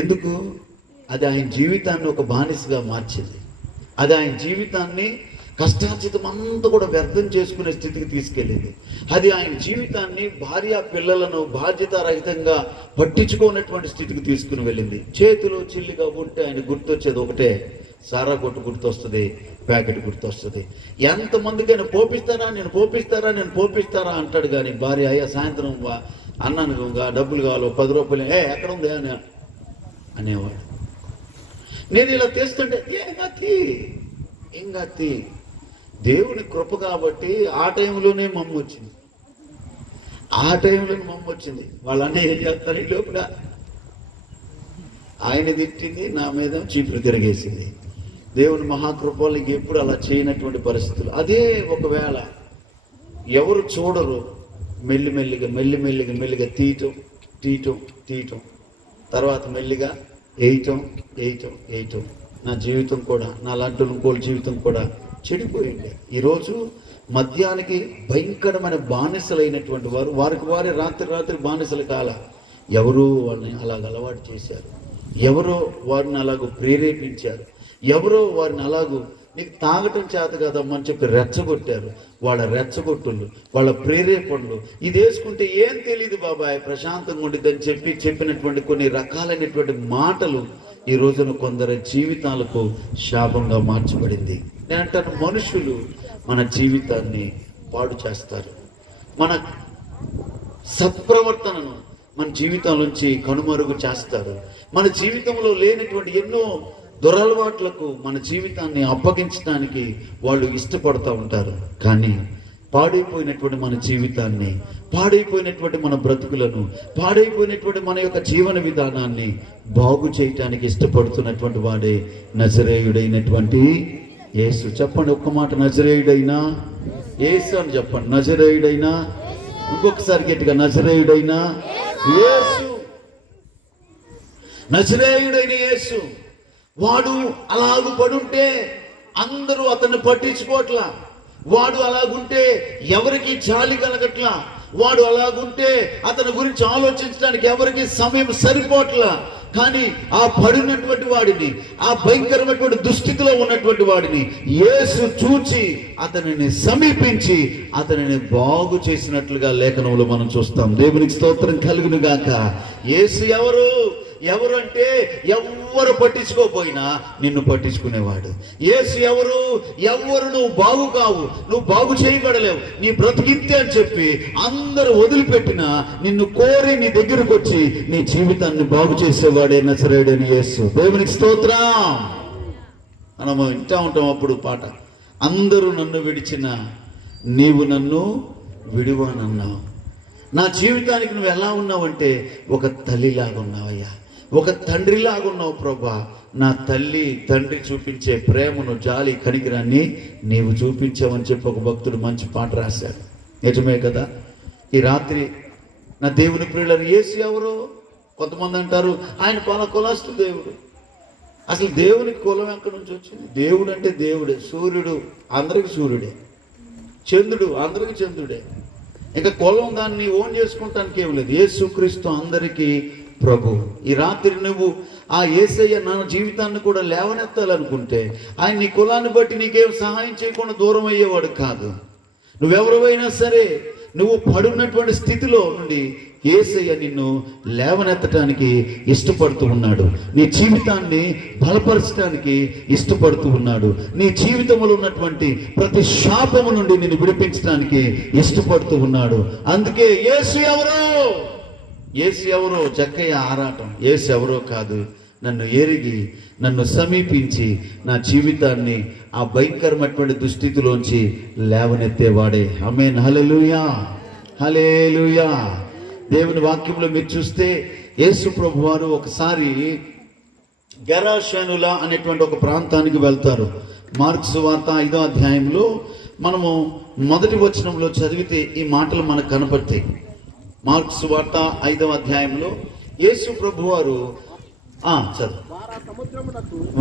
ఎందుకు? అది ఆయన జీవితాన్ని ఒక బానిసగా మార్చింది. అది ఆయన జీవితాన్ని కష్టార్జితం అంతా కూడా వ్యర్థం చేసుకునే స్థితికి తీసుకెళ్ళింది. అది ఆయన జీవితాన్ని భార్య పిల్లలను బాధ్యతారహితంగా పట్టించుకోనటువంటి స్థితికి తీసుకుని వెళ్ళింది. చేతిలో చిల్లిగా ఉంటే ఆయన గుర్తొచ్చేది ఒకటే, సారా కొట్టు గుర్తొస్తుంది, ప్యాకెట్ గుర్తొస్తుంది. ఎంతమందికైనా నేను పోపిస్తారా అంటాడు. కానీ భార్య అయ్యా సాయంత్రం అన్నాను డబ్బులు కావాలి, 10 రూపాయలు, ఎక్కడ ఉంది అని అనేవాడు. నేను ఇలా తెస్తుంటే ఇంకా దేవుని కృప కాబట్టి ఆ టైంలోనే మమ్మ వచ్చింది. వాళ్ళన్నీ ఏం చేస్తారు, ఈ లోపల ఆయన తిట్టింది, నా మీద చీపురు తిరిగేసింది. దేవుని మహాకృపలకి ఎప్పుడు అలా చేయనటువంటి పరిస్థితులు. అదే ఒకవేళ ఎవరు చూడరు, మెల్లిమెల్లిగా తీయటం, తర్వాత మెల్లిగా వేయటం. నా జీవితం కూడా, నా లాంటి ఇంకోళ్ళ జీవితం కూడా చెడిపోయింది. ఈరోజు మద్యానికి భయంకరమైన బానిసలైనటువంటి వారికి రాత్రి బానిసల కాల ఎవరో వాళ్ళని అలాగ అలవాటు చేశారు, ఎవరో వారిని అలాగూ ప్రేరేపించారు, ఎవరో వారిని అలాగూ నీకు తాగటం చేత కదమ్మని చెప్పి రెచ్చగొట్టారు. వాళ్ళ రెచ్చగొట్టుళ్ళు, వాళ్ళ ప్రేరేపణలు, ఇది వేసుకుంటే ఏం తెలియదు బాబాయ్, ప్రశాంతంగా ఉండిద్దని చెప్పినటువంటి కొన్ని రకాలైనటువంటి మాటలు ఈ రోజున కొందరి జీవితాలకు శాపంగా మార్చబడింది. నేను అంటాను, మనుషులు మన జీవితాన్ని పాడు చేస్తారు. మన సత్ప్రవర్తనను మన జీవితం నుంచి కనుమరుగు చేస్తారు. మన జీవితంలో లేనటువంటి ఎన్నో దురలవాట్లకు మన జీవితాన్ని అప్పగించడానికి వాళ్ళు ఇష్టపడుతూ ఉంటారు. కానీ పాడైపోయినటువంటి మన జీవితాన్ని, పాడైపోయినటువంటి మన బ్రతుకులను, పాడైపోయినటువంటి మన యొక్క జీవన విధానాన్ని బాగు చేయటానికి ఇష్టపడుతున్నటువంటి వాడే నజరేయుడైనటువంటి యేసు. చెప్పండి ఒక్క మాట, నజరేయుడైనా యేసు అని చెప్పండి. నజరేయుడైనా, ఇంకొకసారి గట్టిగా, నజరేయుడైనా యేసు. నజరేయుడైన యేసు వాడు అలాగు పడుంటే అందరూ అతన్ని పట్టించుకోవట్లా. వాడు అలాగుంటే ఎవరికి జాలి కలగట్లా. వాడు అలాగుంటే అతని గురించి ఆలోచించడానికి ఎవరికి సమయం సరిపోట్లా. కానీ ఆ పడినటువంటి వాడిని, ఆ భయంకరమైనటువంటి దుస్థితిలో ఉన్నటువంటి వాడిని యేసు చూచి అతనిని సమీపించి అతనిని బాగు చేసినట్లుగా లేఖనంలో మనం చూస్తాం. దేవునికి స్తోత్రం కలుగును గాక. యేసు ఎవరు అంటే ఎవ్వరు పట్టించుకోపోయినా నిన్ను పట్టించుకునేవాడు. యేసు ఎవరు నువ్వు బాగు కావు, నువ్వు బాగు చేయబడలేవు, నీ బ్రతికింతే అని చెప్పి అందరూ వదిలిపెట్టినా నిన్ను కోరి నీ దగ్గరకు వచ్చి నీ జీవితాన్ని బాగు చేసేవాడే నజరేయుడైన యేసు. దేవునికి స్తోత్రం. మనం వింటా ఉంటాం అప్పుడు పాట, అందరూ నన్ను విడిచిన నీవు నన్ను విడువానన్నావు. నా జీవితానికి నువ్వు ఎలా ఉన్నావంటే ఒక తల్లిలాగా ఉన్నావయ్యా, ఒక తండ్రిలాగా ఉన్నావు ప్రభా. నా తల్లి తండ్రి చూపించే ప్రేమను, జాలి, కనికరాన్ని నీవు చూపించావని చెప్పి ఒక భక్తుడు మంచి పాట రాశాడు. నిజమే కదా. ఈ రాత్రి నా దేవుని ప్రియులను యేసు ఎవరో? కొంతమంది అంటారు ఆయన పలా కులస్తు దేవుడు. అసలు దేవునికి కులం ఎక్కడి నుంచి వచ్చింది? దేవుడు అంటే దేవుడే. సూర్యుడు అందరికి సూర్యుడే, చంద్రుడు అందరికి చంద్రుడే. ఇంకా కులం దాన్ని ఓన్ చేసుకుంటానికి ఏం లేదు. యేసుక్రీస్తు అందరికీ ప్రభు. ఈ రాత్రి నువ్వు ఆ యేసయ్య నా జీవితాన్ని కూడా లేవనెత్తాలనుకుంటే ఆయన నీ కులాన్ని బట్టి నీకేం సహాయం చేయకుండా దూరం అయ్యేవాడు కాదు. నువ్వెవరైనా సరే నువ్వు పడున్నటువంటి స్థితిలో నుండి యేసయ్య నిన్ను లేవనెత్తడానికి ఇష్టపడుతూ ఉన్నాడు. నీ జీవితాన్ని బలపరచడానికి ఇష్టపడుతూ ఉన్నాడు. నీ జీవితంలో ఉన్నటువంటి ప్రతి శాపము నుండి నిన్ను విడిపించడానికి ఇష్టపడుతూ ఉన్నాడు. అందుకే యేసు ఎవరో? యేసు ఎవరో? జక్కయ్య ఆరాటం. యేసు ఎవరో కాదు, నన్ను ఎరిగి నన్ను సమీపించి నా జీవితాన్ని ఆ భయంకరమైనటువంటి దుస్థితిలోంచి లేవనెత్తేవాడే. ఆమేన్. హల్లెలూయా, హల్లెలూయా. దేవుని వాక్యంలో మీరు చూస్తే యేసు ప్రభు వారు ఒకసారి గెరాషేనుల అనేటువంటి ఒక ప్రాంతానికి వెళ్తారు. మార్కు సువార్త 5వ అధ్యాయంలో మనము మొదటి వచనంలో చదివితే ఈ మాటలు మనకు కనపడతాయి. మార్కు సువార్త 5వ అధ్యాయంలో యేసు ప్రభు వారు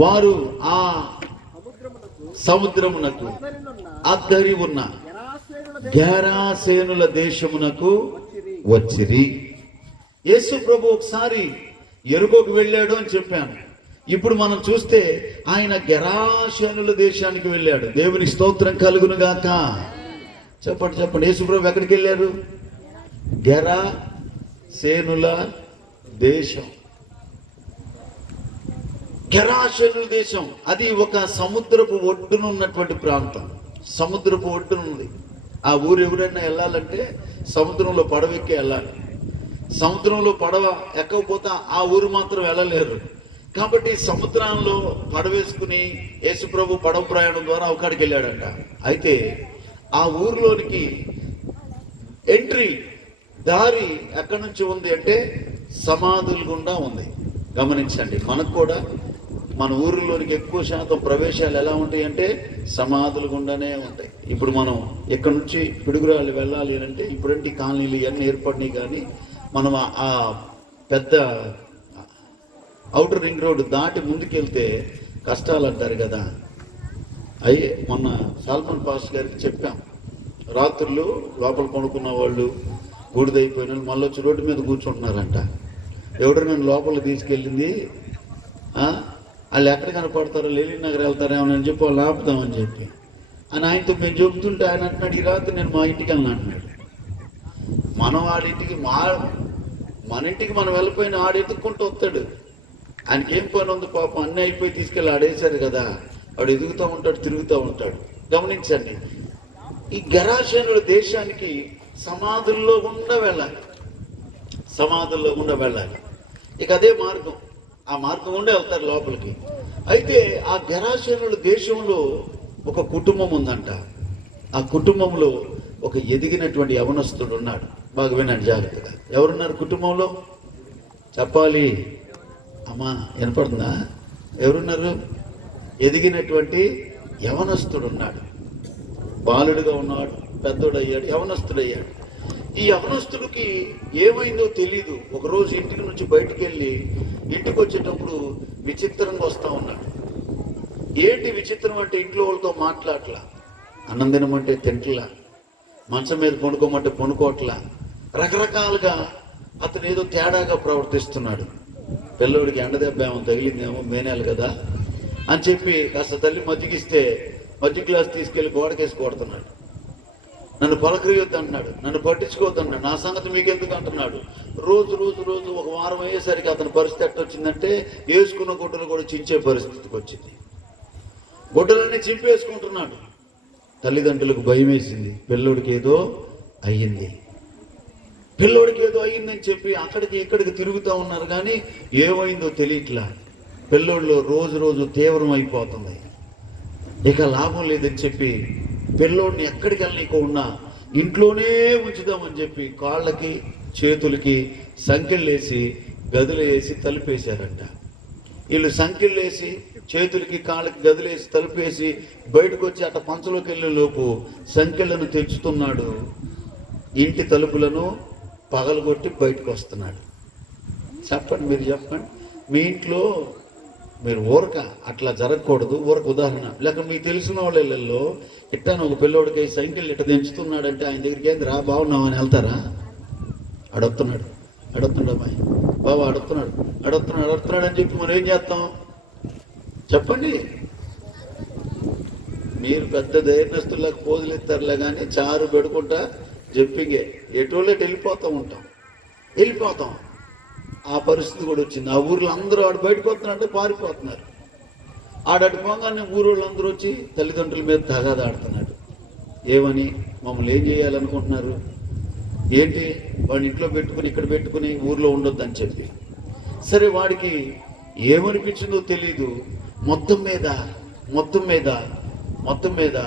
వారు ఆ సముద్రమునకు అద్దరి ఉన్న గెరాసేనుల దేశమునకు వచ్చిరి. యేసు ప్రభు ఒకసారి ఎరుకోకు వెళ్ళాడు అని చెప్పాను. ఇప్పుడు మనం చూస్తే ఆయన గెరాసేనుల దేశానికి వెళ్ళాడు. దేవుని స్తోత్రం కలుగును గాక. చెప్పండి చెప్పండి. యేసు ప్రభు ఎక్కడికి వెళ్ళారు? గెరాసేనుల దేశం. గెరాసేనుల దేశం అది ఒక సముద్రపు ఒడ్డున ఉన్నటువంటి ప్రాంతం. సముద్రపు ఒడ్డున ఉంది. ఆ ఊరు ఎవరైనా వెళ్ళాలంటే సముద్రంలో పడవెక్కి వెళ్ళాలి. సముద్రంలో పడవ ఎక్కకపోతే ఆ ఊరు మాత్రం వెళ్ళలేరు. కాబట్టి సముద్రంలో పడవేసుకుని యేసుప్రభు పడవ ప్రయాణం ద్వారా అక్కడికి వెళ్ళాడంట. అయితే ఆ ఊరిలోనికి ఎంట్రీ దారి ఎక్కడి నుంచి ఉంది అంటే సమాధుల గుండా ఉంది. గమనించండి. మనకు కూడా మన ఊరిలోనికి ఎక్కువ శాతం ప్రవేశాలు ఎలా ఉంటాయి అంటే సమాధుల గుండానే ఉంటాయి. ఇప్పుడు మనం ఇక్కడ నుంచి పిడుగురాళ్ళు వెళ్ళాలి అంటే ఇప్పుడంటే కాలనీలు ఇవన్నీ ఏర్పడినాయి. కానీ మనం ఆ పెద్ద ఔటర్ రింగ్ రోడ్డు దాటి ముందుకెళ్తే కష్టాలు అంటారు కదా. అయ్యే మొన్న సాల్మన్ పాస్ గారికి చెప్పాం, రాత్రులు లోపల పడుకున్న వాళ్ళు బూడిదైపోయిన వాళ్ళు మళ్ళీ వచ్చి రోడ్డు మీద కూర్చుంటున్నారంట. ఎవడో నన్ను లోపల తీసుకెళ్ళింది, వాళ్ళు ఎక్కడ కనపడతారో లేని నగర్ వెళ్తారేమో అని చెప్పి వాళ్ళు ఆపుదామని చెప్పి అని ఆయనతో మేము చెబుతుంటే ఆయన అంటున్నాడు, ఈ రాత్రి నేను మా ఇంటికి వెళ్ళను అంటున్నాడు. మనం ఆడింటికి మన ఇంటికి మనం వెళ్ళిపోయిన ఆడు ఎదుక్కుంటూ వస్తాడు. ఆయనకి ఏం పని ఉంది పాపం, అన్నీ అయిపోయి తీసుకెళ్ళి ఆడేశారు కదా, వాడు ఎదుగుతూ ఉంటాడు, తిరుగుతూ ఉంటాడు. గమనించండి. ఈ గెరాసేనుల దేశానికి సమాధుల్లో గుండా వెళ్ళాలి. సమాధుల్లో గుండా వెళ్ళాలి. ఇక అదే మార్గం, ఆ మార్గం గుండా వెళ్తారు లోపలికి. అయితే ఆ గెరాసేనుల దేశంలో ఒక కుటుంబం ఉందంట. ఆ కుటుంబంలో ఒక ఎదిగినటువంటి యవనస్తుడు ఉన్నాడు. బాగా వినండి జాగ్రత్తగా. ఎవరున్నారు కుటుంబంలో? చెప్పాలి అమ్మా, వినపడుతుందా? ఎవరున్నారు? ఎదిగినటువంటి యవనస్తుడు ఉన్నాడు. బాలుడుగా ఉన్నాడు, పెద్దోడయ్యాడు, యవనస్తుడయ్యాడు. ఈ యవనస్తుడికి ఏమైందో తెలీదు. ఒకరోజు ఇంటి నుంచి బయటికి వెళ్ళి ఇంటికి వచ్చేటప్పుడు విచిత్రంగా వస్తూ ఉన్నాడు. ఏంటి విచిత్రం అంటే ఇంట్లో వాళ్ళతో మాట్లాడలా, అన్నం తినమంటే తింటలా, మంచం మీద పడుకోమంటే పడుకోవట్లా, రకరకాలుగా అతను ఏదో తేడాగా ప్రవర్తిస్తున్నాడు. పిల్లోడికి ఎండ దెబ్బ ఏమో తగిలిందేమో, మేనేలు కదా అని చెప్పి కాస్త తల్లి మజ్జిగిస్తే మజ్జిగ గ్లాస్ తీసుకెళ్ళి గోడకేసి కొడుతున్నాడు. నన్ను పలకరియొద్దు అంటున్నాడు, నన్ను పట్టించుకోవద్దు అన్నాడు, నా సంగతి మీకెందుకు అంటున్నాడు. రోజు రోజు రోజు ఒక వారం అయ్యేసరికి అతని పరిస్థితి ఎట్టొచ్చిందంటే వేసుకున్న గుడ్డలు కూడా చించే పరిస్థితికి వచ్చింది. గుడ్డలన్నీ చింపేసుకుంటున్నాడు. తల్లిదండ్రులకు భయం వేసింది, పిల్లోడికి ఏదో అయ్యింది, పిల్లోడికి ఏదో అయ్యిందని చెప్పి అక్కడికి ఇక్కడికి తిరుగుతూ ఉన్నారు. కానీ ఏమైందో తెలియట్లా. పిల్లోడిలో రోజు రోజు తీవ్రం అయిపోతుంది. ఇక లాభం లేదని చెప్పి పిల్లోడిని ఎక్కడికి వెళ్ళనీకుండా ఇంట్లోనే ఉంచుదామని చెప్పి కాళ్ళకి చేతులకి సంకెళ్ళేసి గదులు వేసి తలుపేశారంట. వీళ్ళు సంకెళ్ళేసి చేతులకి కాళ్ళకి గదులేసి తలుపేసి బయటకు వచ్చి అట్ట పంచలోకి వెళ్ళే లోపు సంకెళ్ళను తెచ్చుతున్నాడు. ఇంటి తలుపులను పగలగొట్టి బయటకు వస్తున్నాడు. చెప్పండి, మీరు చెప్పండి. మీ ఇంట్లో మీరు ఊరక అట్లా జరగకూడదు. ఊరక ఉదాహరణ లేక మీకు తెలిసిన వాళ్ళ ఇళ్ళల్లో ఇట్టాను ఒక పిల్లోడికి సైకిల్ ఇట్ట దించుతున్నాడంటే ఆయన దగ్గరికి ఏంది రా బాగున్నావు అని వెళ్తారా? అడుగుతున్నాడు అమ్మాయి బాబా అడుగుతున్నాడు అని చెప్పి మనం ఏం చేస్తాం చెప్పండి? మీరు పెద్ద ధైర్యస్తులకు పోజులు ఇస్తారులే కానీ చారు పెడుకుంటా జప్పింగే ఎటువల్లే వెళ్ళిపోతాం. ఆ పరిస్థితి కూడా వచ్చింది. ఆ ఊర్లో అందరూ ఆడు బయటకు వస్తున్నారంటే పారిపోతున్నారు. ఆడటి పోగానే ఊరోళ్ళందరూ వచ్చి తల్లిదండ్రుల మీద తగాదాడుతున్నాడు. ఏమని? మమ్మల్ని ఏం చేయాలనుకుంటున్నారు ఏంటి? వాడిని ఇంట్లో పెట్టుకుని ఇక్కడ పెట్టుకుని ఊర్లో ఉండొద్దని చెప్పి. సరే, వాడికి ఏమనిపించిందో తెలీదు. మొత్తం మీద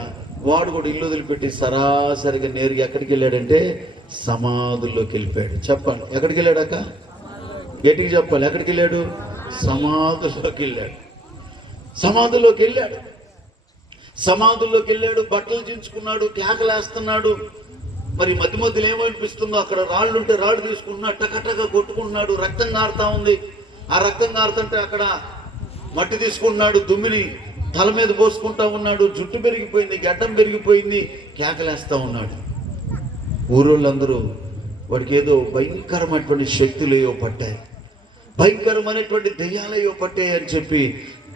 వాడు కూడా ఇల్లు వదిలిపెట్టి సరాసరిగా నేరుగా ఎక్కడికి వెళ్ళాడంటే సమాధుల్లోకి వెళ్ళిపోయాడు. చెప్పండి, ఎక్కడికి వెళ్ళాడాక? గట్టిగా చెప్పాలి. ఎక్కడికి వెళ్ళాడు? సమాధుల్లోకి వెళ్ళాడు. బట్టలు చించుకున్నాడు, కేకలేస్తున్నాడు. మరి మధ్యలో ఏమనిపిస్తుందో అక్కడ రాళ్ళు ఉంటే రాళ్ళు తీసుకుంటున్నాడు, టకటక కొట్టుకుంటున్నాడు. రక్తం కారుతా ఉంది. ఆ రక్తం కారుతుంటే అక్కడ మట్టి తీసుకుంటున్నాడు, దుమ్మిని తల మీద పోసుకుంటా ఉన్నాడు. జుట్టు పెరిగిపోయింది, గడ్డం పెరిగిపోయింది, కేకలేస్తా ఉన్నాడు. ఊరోళ్ళందరూ వాడికి ఏదో భయంకరమైనటువంటి శక్తులేయో పట్టాయి, భయంకరమైనటువంటి దెయ్యాలయో పట్టాయి అని చెప్పి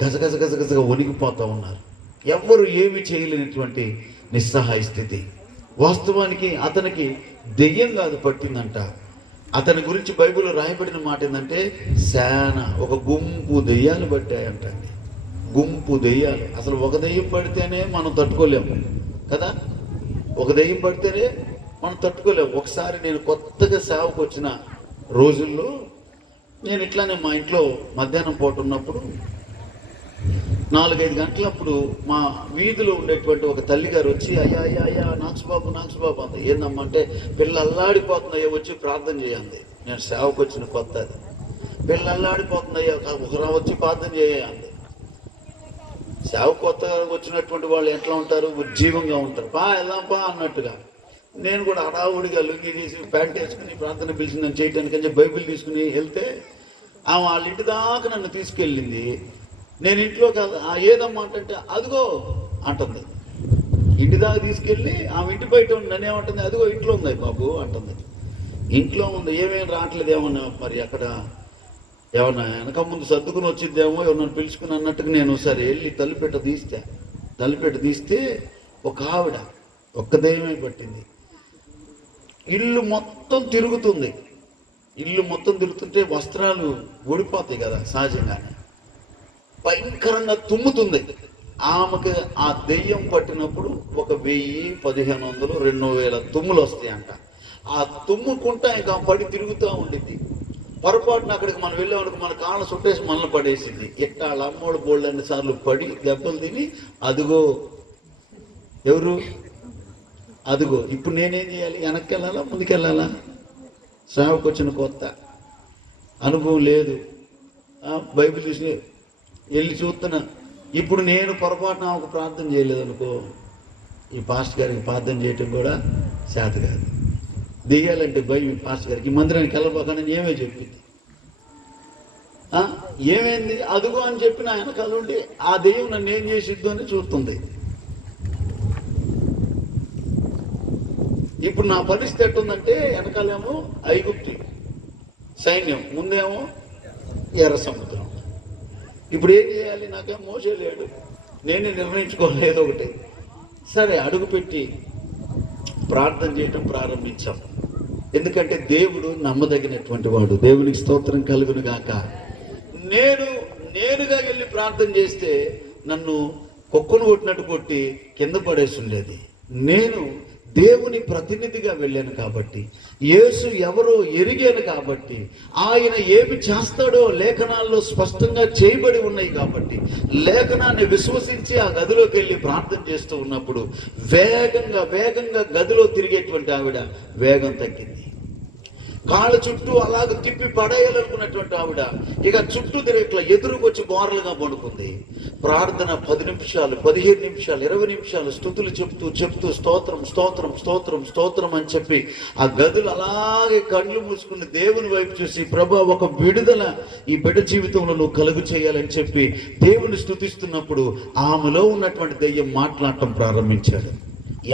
గజగజగా వణిగిపోతా ఉన్నారు. ఎవ్వరు ఏమి చేయలేనటువంటి నిస్సహాయ స్థితి. వాస్తవానికి అతనికి దెయ్యం కాదు పట్టిందంట. అతని గురించి బైబిల్లో రాయబడిన మాట ఏంటంటే ఒక గుంపు దెయ్యాలు పట్టాయంట. గుంపు దెయ్యాలు. అసలు ఒక దెయ్యం పడితేనే మనం తట్టుకోలేము కదా, ఒక దెయ్యం పడితేనే మనం తట్టుకోలేము. ఒకసారి నేను కొత్తగా సేవకు వచ్చిన రోజుల్లో నేను ఇట్లానే మా ఇంట్లో మధ్యాహ్నం పూట ఉన్నప్పుడు 4-5 గంటలప్పుడు మా వీధిలో ఉండేటువంటి ఒక తల్లిగారు వచ్చి అయ్యా నాక్సుబాబు అంది. ఏందమ్మా అంటే పిల్ల అల్లాడిపోతుందయ్యా, వచ్చి ప్రార్థన చేయండి. నేను సేవకు వచ్చిన కొత్త, అది పిల్ల అల్లాడిపోతుందయ్యా, ఒకరా వచ్చి ప్రార్థన చేయండి. సేవ కొత్తగా వచ్చినటువంటి వాళ్ళు ఎట్లా ఉంటారు? ఉజ్జీవంగా ఉంటారు. వెళ్దాంపా అన్నట్టుగా. నేను కూడా హడావుడిగా లుంగి తీసి ప్యాంట్ వేసుకుని ప్రార్థన పిలిచి నన్ను చేయటానికి బైబిల్ తీసుకుని వెళ్తే ఆమె వాళ్ళ ఇంటి దాకా నన్ను తీసుకెళ్ళింది. నేను ఇంట్లో కాదు, ఏదమ్మా అంటే అదిగో అంటుంది. ఇంటి దాకా తీసుకెళ్ళి ఆమె ఇంటి బయట నన్ను ఏమంటుంది, అదిగో ఇంట్లో ఉంది బాబు అంటుంది. ఇంట్లో ఉంది, ఏమేమి రావట్లేదు ఏమన్నా, మరి అక్కడ ఏమన్నా వెనక ముందు సర్దుకుని వచ్చిద్దేమో, ఎవరన్నా పిలుచుకుని అన్నట్టుగా నేను సరే వెళ్ళి తలుపెట్ట తీస్తే ఒక ఆవిడ ఒక్క దయ్యమే పట్టింది. ఇల్లు మొత్తం తిరుగుతుంటే వస్త్రాలు ఊడిపోతాయి కదా సహజంగానే. భయంకరంగా తుమ్ముతుంది. ఆమెకు ఆ దెయ్యం పట్టినప్పుడు 1000, 1500, 2000 తుమ్ములు వస్తాయంట. ఆ తుమ్ముకుంటా ఇంకా పడి తిరుగుతూ ఉండిద్ది. పొరపాటున అక్కడికి మనం వెళ్ళామనుకో మన కాళ్ళ చుట్టేసి మనల్ని పడేసింది. ఎట్లా వాళ్ళ అమ్మోడు బోల్డ్ అన్నిసార్లు పడి దెబ్బలు తిని అదిగో ఇప్పుడు నేనేం చేయాలి? వెనక్కి వెళ్ళాలా ముందుకెళ్ళాలా? సేవకు వచ్చిన కొత్త, అనుభవం లేదు, బైబిల్ చూసి వెళ్ళి చూస్తున్నా. ఇప్పుడు నేను పొరపాటున ఒక ప్రార్థన చేయలేదనుకో, ఈ పాస్టర్ గారికి ప్రార్థన చేయటం కూడా చేత కాదు. దిగాలంటే భయం ఈ పాస్టర్ గారికి. ఈ మందిరానికి వెళ్ళబోకని ఏమే చెప్పింది. ఏమైంది? అదుగో అని చెప్పి నా వెనకాల ఉండి ఆ దెయ్యం నన్ను ఏం చేసిద్దు అని చూస్తుంది. ఇప్పుడు నా పరిస్థితి ఎట్టుందంటే వెనకాలేమో ఐగుప్తి సైన్యం, ముందేమో ఎర్ర సముద్రం. ఇప్పుడు ఏం చేయాలి? నాకేం మోసే లేడు, నేనే నిర్ణయించుకోలేదు ఒకటి. సరే, అడుగుపెట్టి ప్రార్థన చేయటం ప్రారంభించాం. ఎందుకంటే దేవుడు నమ్మదగినటువంటి వాడు. దేవునికి స్తోత్రం కలుగును గాక. నేనుగా వెళ్ళి ప్రార్థన చేస్తే నన్ను కుక్కను కొట్టినట్టు కొట్టి కింద పడేసి ఉండేది. నేను దేవుని ప్రతినిధిగా వెళ్ళాను కాబట్టి, యేసు ఎవరో ఎరిగాను కాబట్టి, ఆయన ఏమి చేస్తాడో లేఖనాల్లో స్పష్టంగా చేయబడి ఉన్నాయి కాబట్టి, లేఖనాన్ని విశ్వసించి ఆ గదిలోకి వెళ్ళి ప్రార్థన చేస్తూ ఉన్నప్పుడు వేగంగా గదిలో తిరిగేటువంటి ఆవిడ వేగం తగ్గింది. కాళ్ళ చుట్టూ అలాగ తిప్పి పడేయాలనుకున్నటువంటి ఆవిడ ఇక చుట్టూ తిరిగి ఎదురుకొచ్చి బోరలుగా పడుకుంది. ప్రార్థన 10 నిమిషాలు, 15 నిమిషాలు, 20 నిమిషాలు స్తుతులు చెప్తూ స్తోత్రం అని చెప్పి ఆ గదులు అలాగే కళ్ళు మూసుకుని దేవుని వైపు చూసి, ప్రభా ఒక విడుదల ఈ బిడ్డ జీవితంలో నువ్వు కలుగు చేయాలని చెప్పి దేవుని స్తుతిస్తున్నప్పుడు ఆమెలో ఉన్నటువంటి దెయ్యం మాట్లాడటం ప్రారంభించాడు.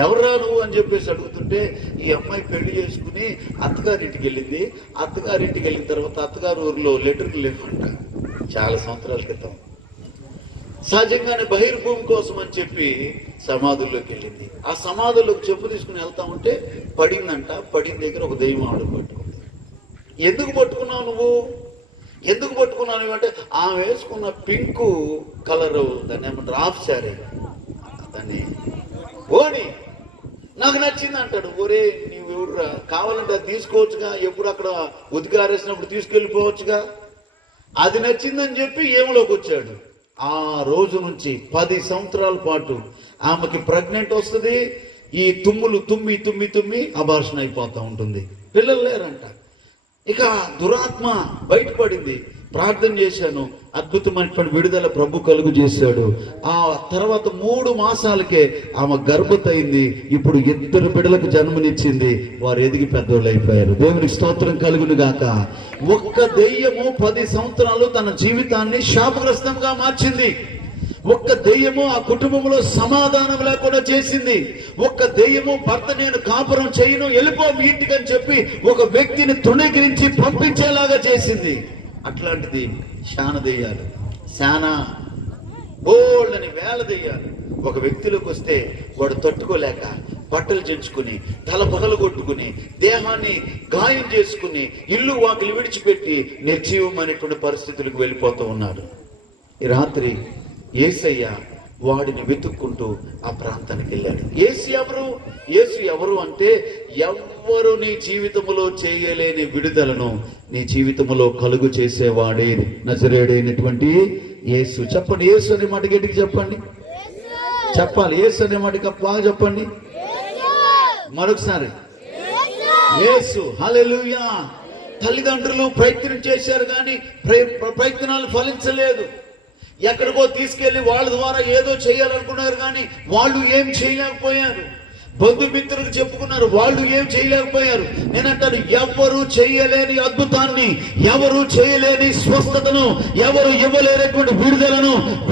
ఎవరా నువ్వు అని చెప్పేసి అడుగుతుంటే, ఈ అమ్మాయి పెళ్లి చేసుకుని అత్తగారింటికి వెళ్ళింది. అత్తగారింటికి వెళ్ళిన తర్వాత అత్తగారు ఊరిలో లెటర్లు లేవంట, చాలా సంవత్సరాల క్రితం. సహజంగానే బహిర్భూమి కోసం అని చెప్పి సమాధుల్లోకి వెళ్ళింది. ఆ సమాధుల్లోకి చెప్పు తీసుకుని వెళ్తా ఉంటే పడిందంట. పడిన దగ్గర ఒక దెయ్యం ఆవిడ పట్టుకుంది. ఎందుకు పట్టుకున్నావు నువ్వు, ఎందుకు పట్టుకున్నావు అంటే, ఆమె వేసుకున్న పింక్ కలరు, దాన్ని ఏమంటారు, హాఫ్ శారీ, దాన్ని ఓని నాకు నచ్చింది అంటాడు. ఒరే నీవు ఎవరురా, కావాలంటే అది తీసుకోవచ్చుగా, ఎప్పుడు అక్కడ ఉతికారేసినప్పుడు తీసుకెళ్ళిపోవచ్చుగా. అది నచ్చిందని చెప్పి ఏమలోకి వచ్చాడు. ఆ రోజు నుంచి 10 సంవత్సరాల పాటు ఆమెకి ప్రెగ్నెంట్ వస్తుంది. ఈ తుమ్ములు తుమ్మి అబార్షన్ అయిపోతూ ఉంటుంది. పిల్లలు లేరంట. ఇక దురాత్మ బయటపడింది. ప్రార్థన చేశాను, అద్భుతమైనటువంటి విడుదల ప్రభు కలుగు చేశాడు. ఆ తర్వాత 3 మాసాలకే ఆమె గర్భవతయింది. ఇప్పుడు 2 బిడ్డలకు జన్మనిచ్చింది. వారు ఎదిగి పెద్దోళ్ళు అయిపోయారు. దేవునికి స్తోత్రం కలుగును గాక. ఒక్క దెయ్యము 10 సంవత్సరాలు తన జీవితాన్ని శాపగ్రస్తంగా మార్చింది. ఒక్క దెయ్యము ఆ కుటుంబంలో సమాధానం లేకుండా చేసింది. ఒక్క దెయ్యము భర్త నేను కాపురం చేయను, వెళ్ళిపో మీ ఇంటికి అని చెప్పి ఒక వ్యక్తిని తృణీకరించి పంపించేలాగా చేసింది. అట్లాంటిది శాన దెయ్యాలు, శానా బోళ్ళని వేల దెయ్యాలు ఒక వ్యక్తిలోకి వస్తే వాడు తట్టుకోలేక బట్టలు చెంచుకుని, తల పగలు కొట్టుకుని, దేహాన్ని గాయం చేసుకుని, ఇల్లు వాకిలి విడిచిపెట్టి నిర్జీవమైనటువంటి పరిస్థితులకు వెళ్ళిపోతూ ఉన్నాడు. ఈ రాత్రి యేసయ్య వాడిని వెతుక్కుంటూ ఆ ప్రాంతానికి వెళ్ళాడు. యేసు ఎవరు అంటే, ఎవ్వరు నీ జీవితంలో చేయలేని విడుదలను నీ జీవితంలో కలుగు చేసేవాడే నజరేయుడైనటువంటి యేసు. చెప్పండి, యేసు అనే మాట గట్టికి చెప్పండి. చెప్పాలి, యేసు అనే మాట బాగా చెప్పండి. మరొకసారి యేసు. హల్లెలూయా. తల్లిదండ్రులు ప్రయత్నం చేశారు కానీ ప్రయత్నాలు ఫలించలేదు. ఎక్కడికో తీసుకెళ్లి వాళ్ళ ద్వారా ఏదో చేయాలనుకున్నారు కానీ వాళ్ళు ఏం చేయలేకపోయారు. బంధుమిత్రులకు చెప్పుకున్నారు, వాళ్ళు ఏం చేయలేకపోయారు. నేనంటాను, ఎవరు చేయలేని అద్భుతాన్ని, ఎవరు చేయలేని స్వస్థతను, ఎవరు ఇవ్వలేనటువంటి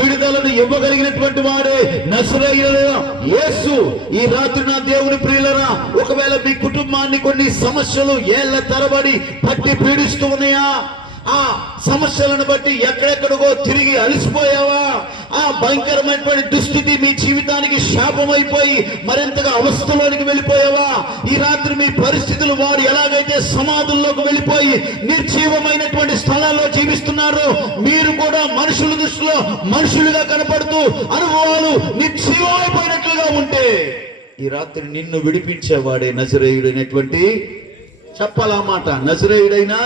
విడుదలను ఇవ్వగలిగినటువంటి వాడే నజరేయుడైన యేసు. ఈ రాత్రి నా దేవుని ప్రియులరా, ఒకవేళ మీ కుటుంబాన్ని కొన్ని సమస్యలు ఏళ్ల తరబడి పట్టి పీడిస్తూ ఉన్నాయా? ఆ సమస్యలను బట్టి ఎక్కడెక్కడికో తిరిగి అలసిపోయావా? ఆ భయంకరమైనటువంటి దుస్థితి మీ జీవితానికి శాపమైపోయి మరింతగా అవస్థలోనికి వెళ్ళిపోయావా? ఈ రాత్రి మీ పరిస్థితులు వారు ఎలాగైతే సమాధుల్లోకి వెళ్ళిపోయి నిర్జీవమైనటువంటి స్థలాల్లో జీవిస్తున్నారో, మీరు కూడా మనుషుల దృష్టిలో మనుషులుగా కనపడుతూ అనుభవాలు నిర్జీవమైపోయినట్లుగా ఉంటే, ఈ రాత్రి నిన్ను విడిపించేవాడే నజరేయుడైనటువంటి, చెప్పాలా మాట, నజరేయుడైనా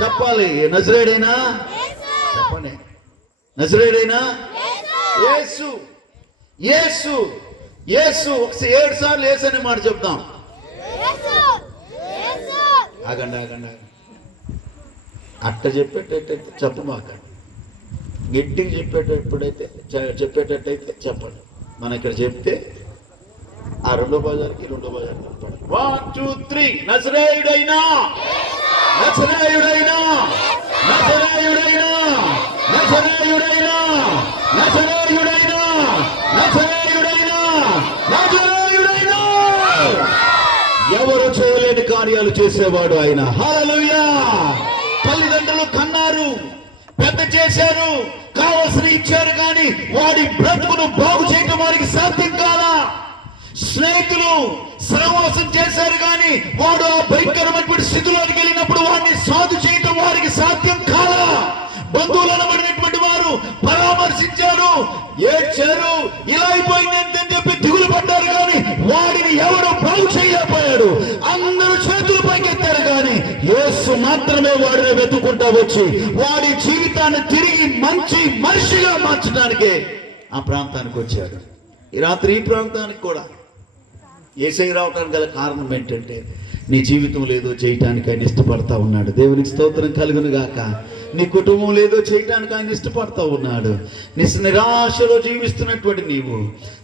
చెప్పాలి, నజరేయుడైనా చెప్పండి, నజరేయుడైనా యేసు. యేసు యేసు 7 సార్లు యేసు అనే మాట చెప్తాం. ఆగండి, అట్ట చెప్పేటట్టయితే చెప్పమాకండి. గట్టిగా చెప్పేటట్టయితే చెప్పండి. మన ఇక్కడ చెప్తే ఆ 2వ బజార్కి 2వ బజార్కి 1 2 3 నజరేయుడైనా, నజరేయుడైనా, నజరేయుడైనా, నజరేయుడైనా, నజరేయుడైనా, నజరేయుడైనా, నజరేయుడైనా. ఎవరు చేయలేని కార్యాలు చేసేవాడు ఆయన. హల్లెలూయా. తల్లిదండ్రులు కన్నారు, పెద్ద చేశారు, కావలసిన ఇచ్చారు, కానీ వాడి బ్రతుకును బాగు చేయడం వారికి సాధ్యం కాదా? స్నేహితులు సహవాసం చేశారు కానీ వాడు ఆ భయంకరమైనటువంటి స్థితిలోకి వెళ్ళినప్పుడు వాడిని సాధు చేయటం వారికి సాధ్యం కాదా? బంధువులు అనబడినటువంటి వారు పరామర్శించారు, ఏడ్చారు, ఇలా అయిపోయింది అని చెప్పి దిగులు పడ్డారు కానీ వాడిని ఎవరు మాత్రమే వాడిని వెతుకుంటా వచ్చి వాడి జీవితాన్ని తిరిగి మంచి మనిషిగా మార్చడానికే ఆ ప్రాంతానికి వచ్చాడు. ఈ రాత్రి ఈ ప్రాంతానికి కూడా యేసయ్య రావడానికి గల కారణం ఏంటంటే నీ జీవితంలో ఏదో చేయటానికి ఆయన ఇష్టపడతా ఉన్నాడు. దేవునికి స్తోత్రం కలుగును గాక. నీ కుటుంబంలో ఏదో చేయటానికి ఆయన ఇష్టపడతా ఉన్నాడు. నిరాశలో జీవిస్తున్నటువంటి నీవు,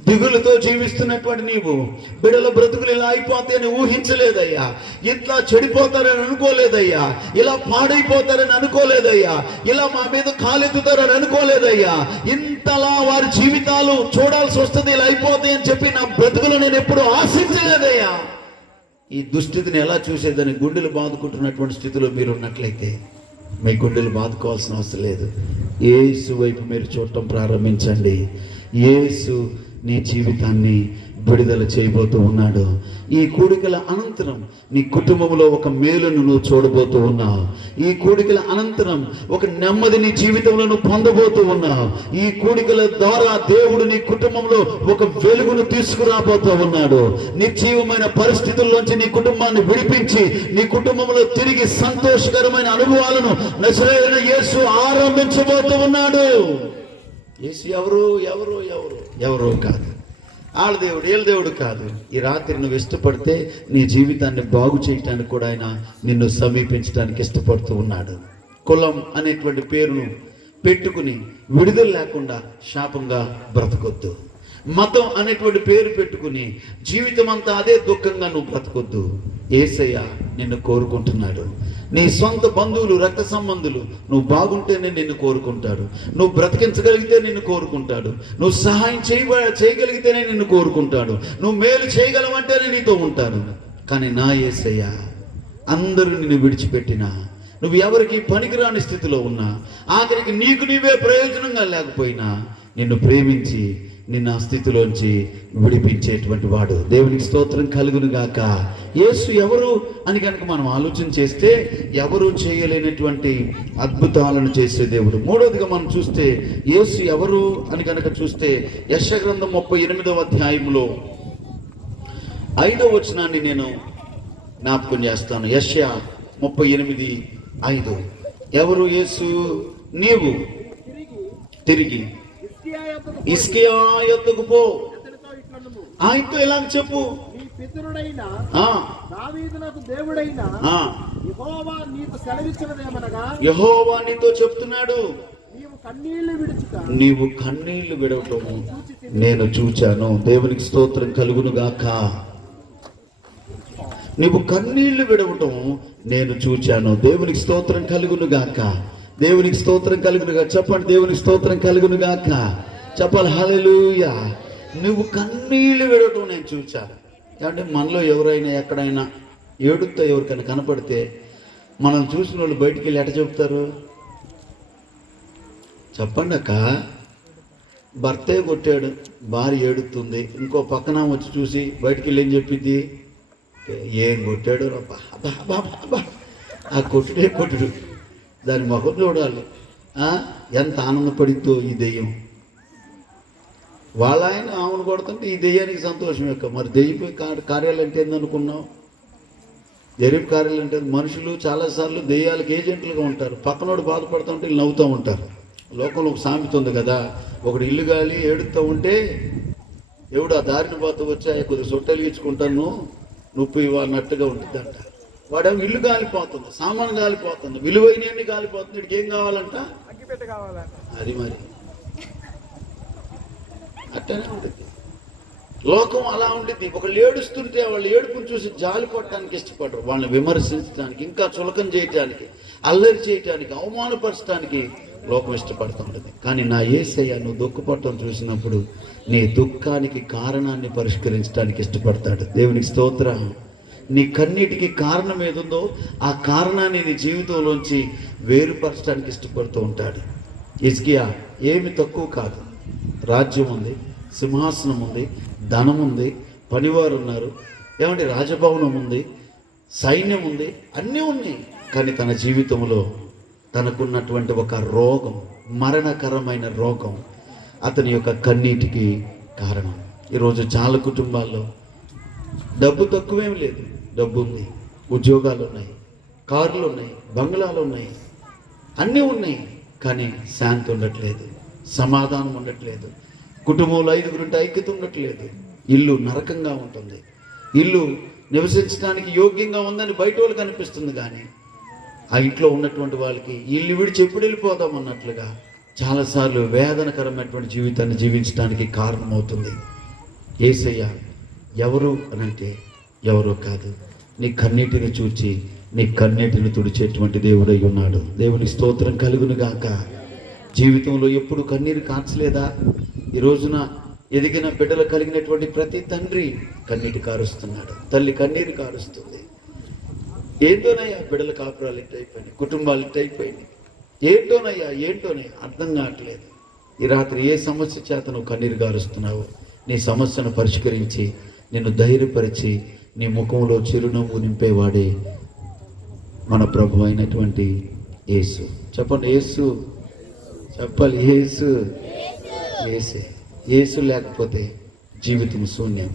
దిగులుతో జీవిస్తున్నటువంటి నీవు, బిడ్డల బ్రతుకులు ఇలా అయిపోతాయని ఊహించలేదయ్యా. ఇట్లా చెడిపోతారని అనుకోలేదయ్యా. ఇలా పాడైపోతారని అనుకోలేదయ్యా. ఇలా మా మీద కాలెత్తుతారని అనుకోలేదయ్యా. ఇంతలా వారి జీవితాలు చూడాల్సి వస్తుంది, ఇలా అయిపోతాయని చెప్పి నా బ్రతుకులు నేను ఎప్పుడు ఆశించలేదయ్యా. ఈ దుస్థితిని ఎలా చూసేదని గుండెలు బాదుకుంటున్నటువంటి స్థితిలో మీరు ఉన్నట్లయితే మీ గుండెలు బాదుకోవాల్సిన అవసరం లేదు. యేసు వైపు మీరు చూడటం ప్రారంభించండి. యేసు నీ జీవితాన్ని విడుదల చేయబోతూ ఉన్నాడు. ఈ కూడికల అనంతరం నీ కుటుంబంలో ఒక మేలును నువ్వు చూడబోతూ ఉన్నావు. ఈ కూడికల అనంతరం ఒక నెమ్మది నీ జీవితంలో నువ్వు పొందబోతూ ఉన్నావు. ఈ కూడికల ద్వారా దేవుడు నీ కుటుంబంలో ఒక వెలుగును తీసుకురాబోతూ ఉన్నాడు. నిర్జీవమైన పరిస్థితుల్లోంచి నీ కుటుంబాన్ని విడిపించి నీ కుటుంబంలో తిరిగి సంతోషకరమైన అనుభవాలను నజరేయుడైన యేసు ఆరంభించబోతూ ఉన్నాడు. యేసు ఎవరు ఎవరు ఎవరు ఎవరో కాదు, ఆళ్ళ దేవుడు ఏళ్ళ దేవుడు కాదు. ఈ రాత్రి నువ్వు ఇష్టపడితే నీ జీవితాన్ని బాగు చేయటానికి కూడా ఆయన నిన్ను సమీపించడానికి ఇష్టపడుతూ ఉన్నాడు. కులం అనేటువంటి పేరును పెట్టుకుని విడుదల లేకుండా శాపంగా బ్రతకొద్దు. మతం అనేటువంటి పేరు పెట్టుకుని జీవితం అంతా అదే దుఃఖంగా నువ్వు బ్రతకొద్దు. యేసయ్య నిన్ను కోరుకుంటున్నాడు. నీ సొంత బంధువులు, రక్త సంబంధులు నువ్వు బాగుంటేనే నిన్ను కోరుకుంటాడు. నువ్వు బ్రతికించగలిగితే నిన్ను కోరుకుంటాడు. నువ్వు సహాయం చేయగలిగితేనే నిన్ను కోరుకుంటాడు. నువ్వు మేలు చేయగలవంటేనే నీతో ఉంటాడు. కానీ నా యేసయ్య అందరూ నిన్ను విడిచిపెట్టినా, నువ్వు ఎవరికి పనికిరాని స్థితిలో ఉన్నా, ఆఖరికి నీకు నీవే ప్రయోజనంగా లేకపోయినా నిన్ను ప్రేమించి నిన్న ఆ స్థితిలోంచి విడిపించేటువంటి వాడు. దేవునికి స్తోత్రం కలుగును గాక. యేసు ఎవరు అని కనుక మనం ఆలోచన చేస్తే ఎవరు చేయలేనటువంటి అద్భుతాలను చేసే దేవుడు. మూడవదిగా మనం చూస్తే యేసు ఎవరు అని కనుక చూస్తే యెషయా గ్రంథం 38వ అధ్యాయంలో 5వ వచనాన్ని నేను జ్ఞాపకం చేస్తాను. యెషయా 38:5. ఎవరు యేసు? నీవు తిరిగి హిజ్కియా యొద్దకు పో, ఆయనతో ఇలా చెప్పు, నీ పితరుడైన దావీదునకు దేవుడైన యెహోవా నీకు సెలవిచ్చినదేమనగా, యెహోవా నీతో చెప్తున్నాడు, నీవు కన్నీళ్లు విడవటము నేను చూచాను. దేవునికి స్తోత్రం కలుగును గాక. నీవు కన్నీళ్లు విడవటం నేను చూచాను. దేవునికి స్తోత్రం కలుగును గాక. దేవునికి స్తోత్రం కలుగును గాక. చెప్పండి, దేవునికి స్తోత్రం కలుగును గాక. చెప్పాలి హల్లెలూయా. నువ్వు కన్నీళ్లు విడవటం నేను చూచాను. అంటే మనలో ఎవరైనా ఎక్కడైనా ఏడుతో ఎవరికైనా కనపడితే మనం చూసిన వాళ్ళు బయటికి వెళ్ళి ఎట చెప్తారు? చెప్పండి అక్క, భర్తే కొట్టాడు, భార్య ఏడుతుంది, ఇంకో పక్కన వచ్చి చూసి బయటికి వెళ్ళి ఏం చెప్పింది? ఏం కొట్టాడు రా, ఆ కొట్టుడే కొట్టుడు, దాని ముఖం చూడాలి, ఎంత ఆనందపడిద్దో ఈ దెయ్యం. వాళ్ళ ఆయన ఆమెను కొడుతుంటే ఈ దెయ్యానికి సంతోషం యొక్క. మరి దెయ్యపు కార్యాలు అంటే ఏందనుకున్నావు? జరీపు కార్యాలు అంటే మనుషులు చాలాసార్లు దెయ్యాలకు ఏజెంట్లుగా ఉంటారు. పక్కనోడు బాధపడుతూ ఉంటే నవ్వుతూ ఉంటారు. లోకంలో ఒక సామెత ఉంది కదా, ఒకడు ఇల్లు గాలి ఏడుతూ ఉంటే ఎవడు ఆ దారిని పోతూ వచ్చి కొద్దిగా సొట్టెలు ఇచ్చుకుంటాను నొప్పి ఇవ్వన్నట్టుగా ఉంటుందంట. వాడేమో ఇల్లు కాలిపోతుంది, సామాను కాలిపోతుంది, విలువైనవి కాలిపోతుంది, వీడికి ఏం కావాలంట? అది మరి అట్టనే ఉంటుంది లోకం, అలా ఉంటుంది. ఒకళ్ళు ఏడుస్తుంటే వాళ్ళు ఏడుపుని చూసి జాలి పడటానికి ఇష్టపడరు. వాళ్ళని విమర్శించడానికి, ఇంకా చులకం చేయటానికి, అల్లరి చేయటానికి, అవమానపరచడానికి లోకం ఇష్టపడుతూ ఉంటుంది. కానీ నా యేసయ్య నువ్వు దుఃఖపడటం చూసినప్పుడు నీ దుఃఖానికి కారణాన్ని పరిష్కరించడానికి ఇష్టపడతాడు. దేవునికి స్తోత్రం. నీ కన్నీటికి కారణం ఏదుందో ఆ కారణాన్ని నీ జీవితంలోంచి వేరుపరచడానికి ఇష్టపడుతూ ఉంటాడు. హిజ్కియా ఏమి తక్కువ కాదు. రాజ్యం ఉంది, సింహాసనం ఉంది, ధనం ఉంది, పనివారు ఉన్నారు, ఏమంటే రాజభవనం ఉంది, సైన్యం ఉంది, అన్నీ ఉన్నాయి. కానీ తన జీవితంలో తనకున్నటువంటి ఒక రోగం, మరణకరమైన రోగం అతని యొక్క కన్నీటికి కారణం. ఈరోజు చాలా కుటుంబాల్లో డబ్బు తక్కువేం లేదు, డబ్బు ఉంది, ఉద్యోగాలు ఉన్నాయి, కార్లు ఉన్నాయి, బంగ్లాలు ఉన్నాయి, అన్నీ ఉన్నాయి. కానీ శాంతి ఉండట్లేదు, సమాధానం ఉండట్లేదు, కుటుంబంలో 5గురుంటే ఐక్యత ఉండట్లేదు. ఇల్లు నరకంగా ఉంటుంది. ఇల్లు నివసించడానికి యోగ్యంగా ఉందని బయట వాళ్ళకి అనిపిస్తుంది, కానీ ఆ ఇంట్లో ఉన్నటువంటి వాళ్ళకి ఇల్లు విడిచి ఎప్పుడు వెళ్ళిపోదాం అన్నట్లుగా చాలాసార్లు వేదనకరమైనటువంటి జీవితాన్ని జీవించడానికి కారణమవుతుంది. యేసయ్య ఎవరు అనంటే ఎవరో కాదు, నీ కన్నీటిని చూచి నీ కన్నీటిని తుడిచేటువంటి దేవుడై ఉన్నాడు. దేవుని స్తోత్రం కలుగును గాక. జీవితంలో ఎప్పుడు కన్నీరు కార్చలేదా? ఈ రోజున ఎదిగిన బిడ్డలు కలిగినటువంటి ప్రతి తండ్రి కన్నీటి కారుస్తున్నాడు, తల్లి కన్నీరు కారుస్తుంది. ఏంటోనయ్యా బిడ్డల కాపురాలు ఇట్టయిపోయినాయి, కుటుంబాలు ఇట్టయిపోయినాయి, ఏంటోనయ్యా అర్థం కావట్లేదు. ఈ రాత్రి ఏ సమస్య చేత నువ్వు కన్నీరు కారుస్తున్నావు, నీ సమస్యను పరిష్కరించి నిన్ను ధైర్యపరిచి నీ ముఖంలో చిరునవ్వు నింపేవాడే మన ప్రభు అయినటువంటి యేసు. చెప్పండి, యేసు చెప్పాలి. యేసు లేకపోతే జీవితం శూన్యం.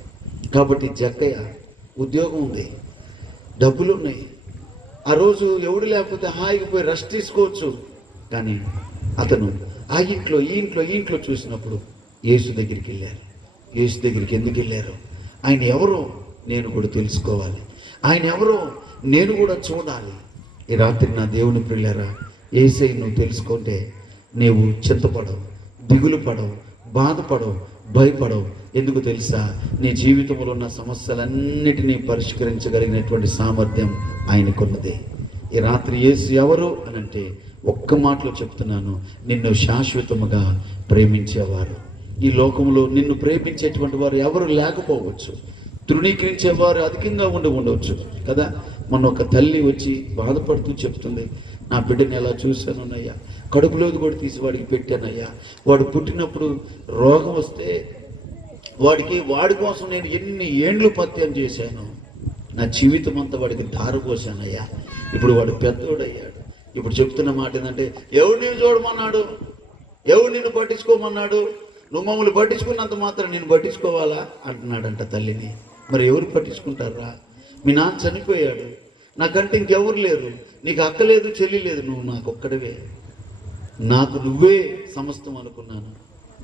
కాబట్టి జక్కయ్య ఉద్యోగం ఉంది, డబ్బులు ఉన్నాయి, ఆ రోజు ఎవడు లేకపోతే హాయిగా పోయి రెస్ట్ తీసుకోవచ్చు. కానీ అతను ఆ ఇంట్లో ఈ ఇంట్లో చూసినప్పుడు యేసు దగ్గరికి వెళ్ళారు. యేసు దగ్గరికి ఎందుకు వెళ్ళారు? ఆయన ఎవరో నేను కూడా తెలుసుకోవాలి, ఆయన ఎవరో నేను కూడా చూడాలి. ఈ రాత్రి నా దేవుని ప్రియులారా, యేసయ్య నువ్వు తెలుసుకుంటే నీవు చింతపడవు, దిగులు పడవు, బాధపడవు, భయపడవు. ఎందుకు తెలుసా? నీ జీవితంలో ఉన్న సమస్యలన్నిటినీ పరిష్కరించగలిగినటువంటి సామర్థ్యం ఆయనకున్నది. ఈ రాత్రి యేసు ఎవరు అనంటే ఒక్క మాటలో చెప్తున్నాను, నిన్ను శాశ్వతముగా ప్రేమించేవారు. ఈ లోకంలో నిన్ను ప్రేమించేటువంటి వారు ఎవరు లేకపోవచ్చు, తృణీకరించేవారు అధికంగా ఉండవచ్చు కదా. మొన్న ఒక తల్లి వచ్చి బాధపడుతూ చెప్తుంది, నా బిడ్డని ఎలా చూశానయ్యా, కడుపులోది కూడా తీసి వాడికి పెట్టానయ్యా, వాడు పుట్టినప్పుడు రోగం వస్తే వాడి కోసం నేను ఎన్ని ఏండ్లు పత్యం చేశాను, నా జీవితం అంతా వాడికి ధారపోసానయ్యా. ఇప్పుడు వాడు పెద్దోడయ్యాడు. ఇప్పుడు చెప్తున్న మాట ఏంటంటే, ఎవడు నిన్ను చూడమన్నాడు, ఎవడు నిన్ను పట్టించుకోమన్నాడు, నువ్వు మమ్మల్ని పట్టించుకున్నంత మాత్రం నేను పట్టించుకోవాలా అంటున్నాడంట తల్లిని. మరి ఎవరు పట్టించుకుంటారా? మీ నాన్న చనిపోయాడు, నాకంటే ఇంకెవరు లేరు, నీకు అక్క లేదు, చెల్లి లేదు, నువ్వు నాకు ఒక్కడవే, నాకు నువ్వే సమస్తం అనుకున్నాను.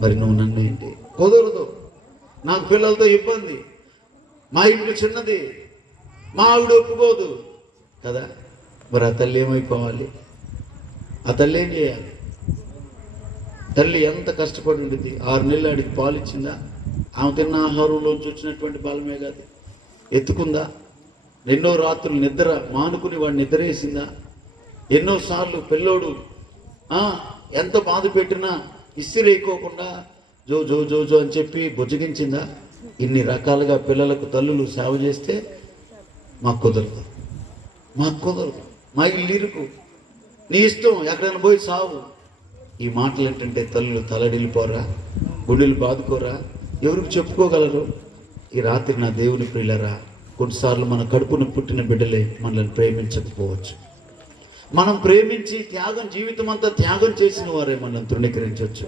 మరి నువ్వు నన్ను ఏంటి? కుదరదు, నాకు పిల్లలతో ఇబ్బంది, మా ఇల్లు చిన్నది, మా ఆవిడ ఒప్పుకోదు కదా. మరి ఆ తల్లి ఏమైపోవాలి? ఆ తల్లి ఏం చేయాలి? తల్లి ఎంత కష్టపడి ఉంటుంది. 6 నెలలు ఆడికి పాలు ఇచ్చిందా? ఆమె తిన్న ఆహారంలోంచి వచ్చినటువంటి బలమే కాదు. ఎత్తుకుందా? ఎన్నో రాత్రులు నిద్ర మానుకుని వాడిని నిద్రేసిందా? ఎన్నోసార్లు పిల్లోడు ఎంత బాధ పెట్టినా ఇస్సిరేయకోకుండా జో జో జో జో అని చెప్పి బుజ్జగించిందా? ఇన్ని రకాలుగా పిల్లలకు తల్లులు సేవ చేస్తే మాకు కుదరదు, మా ఇల్లు ఇరుకు, నీ ఇష్టం, ఎక్కడైనా పోయి సావు. ఈ మాటలు ఏంటంటే తల్లులు తలడిల్లిపోరా, గుండెలు బాదుకోరా, ఎవరికి చెప్పుకోగలరు? ఈ రాత్రి నా దేవుని ప్రియులరా, కొన్నిసార్లు మన కడుపున పుట్టిన బిడ్డలే మనల్ని ప్రేమించకపోవచ్చు. మనం ప్రేమించి జీవితం అంతా త్యాగం చేసిన వారే మనల్ని తృణీకరించవచ్చు.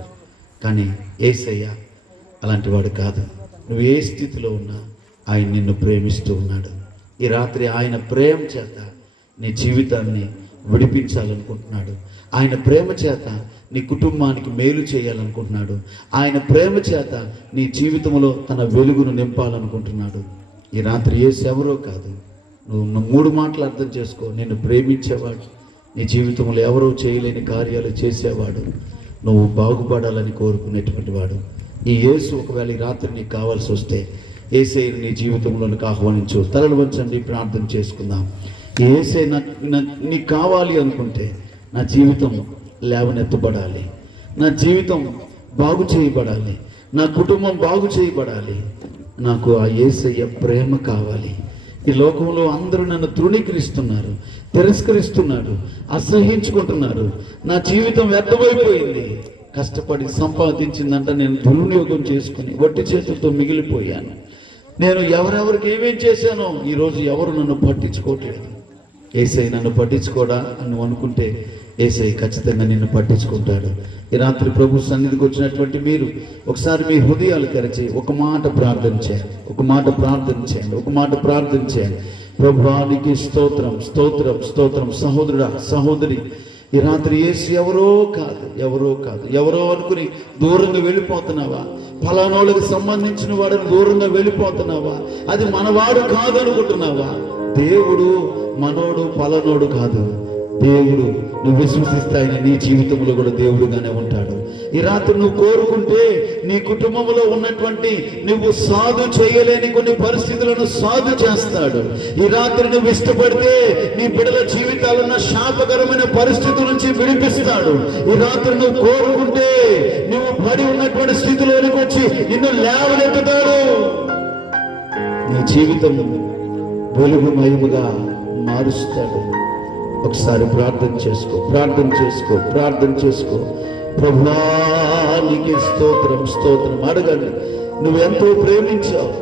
కానీ యేసయ్య అలాంటి వాడు కాదు. నువ్వు ఏ స్థితిలో ఉన్నా ఆయన నిన్ను ప్రేమిస్తూ ఉన్నాడు. ఈ రాత్రి ఆయన ప్రేమ చేత నీ జీవితాన్ని విడిపించాలనుకుంటున్నాడు. ఆయన ప్రేమ చేత నీ కుటుంబానికి మేలు చేయాలనుకుంటున్నాడు. ఆయన ప్రేమ చేత నీ జీవితంలో తన వెలుగును నింపాలనుకుంటున్నాడు. ఈ రాత్రి యేసు ఎవరో కాదు, నువ్వు 3 మాటలు అర్థం చేసుకో. నిన్ను ప్రేమించేవాడు, నీ జీవితంలో ఎవరో చేయలేని కార్యాలు చేసేవాడు, నువ్వు బాగుపడాలని కోరుకునేటువంటి వాడు. ఈ యేసు ఒకవేళ ఈ రాత్రి నీకు కావాల్సి వస్తే యేసయ్యను నీ జీవితంలోనికి ఆహ్వానించు. తలలు వంచండి, ప్రార్థన చేసుకుందాం. ఈ యేసయ్య నీకు కావాలి అనుకుంటే నా జీవితం లేవనెత్తబడాలి, నా జీవితం బాగు చేయబడాలి, నా కుటుంబం బాగు చేయబడాలి, నాకు ఆ యేసయ్య ప్రేమ కావాలి. ఈ లోకంలో అందరూ నన్ను తృణీకరిస్తున్నారు, తిరస్కరిస్తున్నారు, అసహ్యించుకుంటున్నారు. నా జీవితం వ్యర్థమైపోయింది. కష్టపడి సంపాదించిందంట నేను దుర్వినియోగం చేసుకుని వట్టి చేతులతో మిగిలిపోయాను. నేను ఎవరెవరికి ఏమేం చేశానో ఈరోజు ఎవరు నన్ను పట్టించుకోవట్లేదు. యేసయ్య నన్ను పట్టించుకోడా అని అనుకుంటే యేసయ్య ఖచ్చితంగా నిన్ను పట్టించుకుంటాడు. ఈ రాత్రి ప్రభు సన్నిధికి వచ్చినటువంటి మీరు ఒకసారి మీ హృదయాలు తెరచి ఒక మాట ప్రార్థన చేయండి, ఒక మాట ప్రార్థన చేయండి, ఒక మాట ప్రార్థన చేయండి. ప్రభువానికి స్తోత్రం, స్తోత్రం, స్తోత్రం. సహోదరుడా, సహోదరి, ఈ రాత్రి యేసు ఎవరో కాదు, ఎవరో అనుకుని దూరంగా వెళ్ళిపోతున్నావా? ఫలానోళ్ళకి సంబంధించిన వాడిని దూరంగా వెళ్ళిపోతున్నావా? అది మనవాడు కాదు అనుకుంటున్నావా? దేవుడు మనోడు పలానోడు కాదు. దేవుడు నువ్వు విశ్వసిస్తే ఆయన నీ జీవితంలో కూడా దేవుడుగానే ఉంటాడు. ఈ రాత్రి నువ్వు కోరుకుంటే నీ కుటుంబంలో ఉన్నటువంటి నువ్వు సాధు చేయలేని కొన్ని పరిస్థితులను సాధు చేస్తాడు. ఈ రాత్రి నువ్వు ఇష్టపడితే నీ బిడ్డల జీవితాలున్న శాపకరమైన పరిస్థితుల నుంచి విడిపిస్తాడు. ఈ రాత్రి నువ్వు కోరుకుంటే నువ్వు పడి ఉన్నటువంటి స్థితిలోనికి వచ్చి నిన్ను లేవనెత్తుతాడు. నీ జీవితం వెలుగుమయముగా మారుస్తాడు. ఒకసారి ప్రార్థన చేసుకో. ప్రభువా నీకే స్తోత్రం, స్తోత్రం. అడగండి. నువ్వెంతో ప్రేమించావు,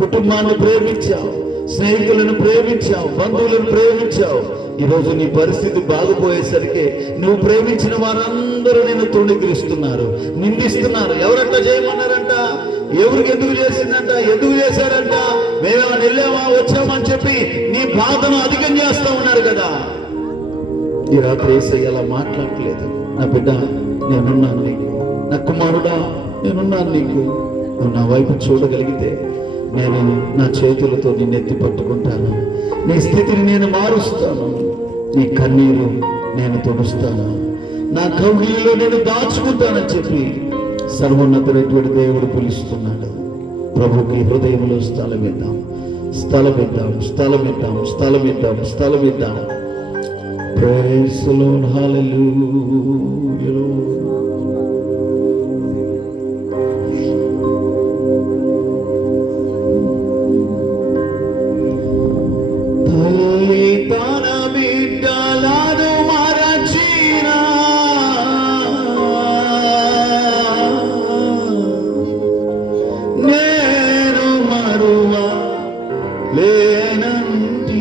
కుటుంబాన్ని ప్రేమించావు, స్నేహితులను ప్రేమించావు, బంధువులను ప్రేమించావు. ఈరోజు నీ పరిస్థితి బాగుపోయేసరికి నువ్వు ప్రేమించిన వారందరూ నిన్ను తృణీకరిస్తున్నారు, నిందిస్తున్నారు. ఎవరంట చేయమన్నారంట? ఎవరికి ఎందుకు చేసిందంట? ఎందుకు చేశారంట? మేమేమో వెళ్ళామా వచ్చామని చెప్పి నీ బాధను అధికం చేస్తూ ఉన్నారు కదా. ఈ రాత్రి యేసయ్య అలా మాట్లాడలేదు. నా బిడ్డ, నేనున్నాను నీకు. నా కుమారుడా, నేనున్నాను నీకు. నువ్వు నా వైపు చూడగలిగితే నేను నా చేతులతో నిన్ను ఎత్తి పట్టుకుంటాను. నీ స్థితిని నేను మారుస్తాను. నీ కన్నీరు నేను తుడుస్తాను. నా కౌగిలిలో నేను దాచుకుంటానని చెప్పి సర్వోన్నతుడైనటువంటి దేవుడు పిలుస్తున్నాడు. ప్రభుకి హృదయంలో స్థలం ఇద్దాం. Praise the Lord, hallelujah. తల్లి తన బిడ్డలను మరచినా నేను మరువా లేనంటివే.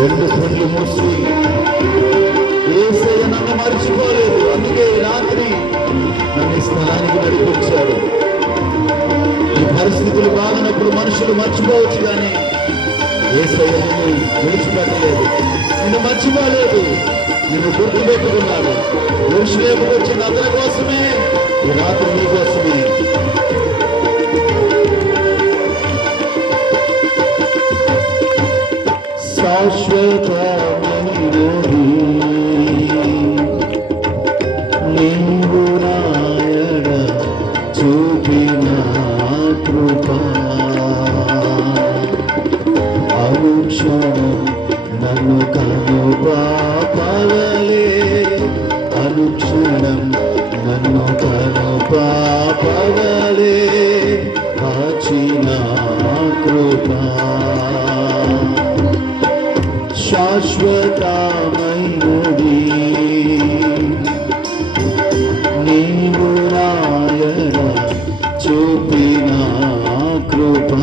రెండు కళ్ళు మూసి యేసయ్య నన్ను మర్చిపోలేదు. అందుకే ఈ రాత్రి నన్ను ఈ స్థలానికి నడిపించాడు. ఈ పరిస్థితులు బాగున్నప్పుడు మనుషులు మర్చిపోవచ్చు, కానీ యేసయ్య నిన్ను విడిచిపెట్టలేదు, నిన్ను మర్చిపోలేదు, నిన్ను గుర్తుపెట్టుకున్నాడు. యెరూషలేముకు వచ్చిన అతని కోసమే, ఈ రాత్రి నీ కోసమే. శాశ్వతమైనది నీవు నాయడ చూపిన కృపా. అనుక్షణం నన్ను కనుపాపవలే, అనుక్షణం నన్ను కనుపాపవలే కాచిన కృపా. శాశ్వతమైనది నీవు నాయన చూపిన కృపా.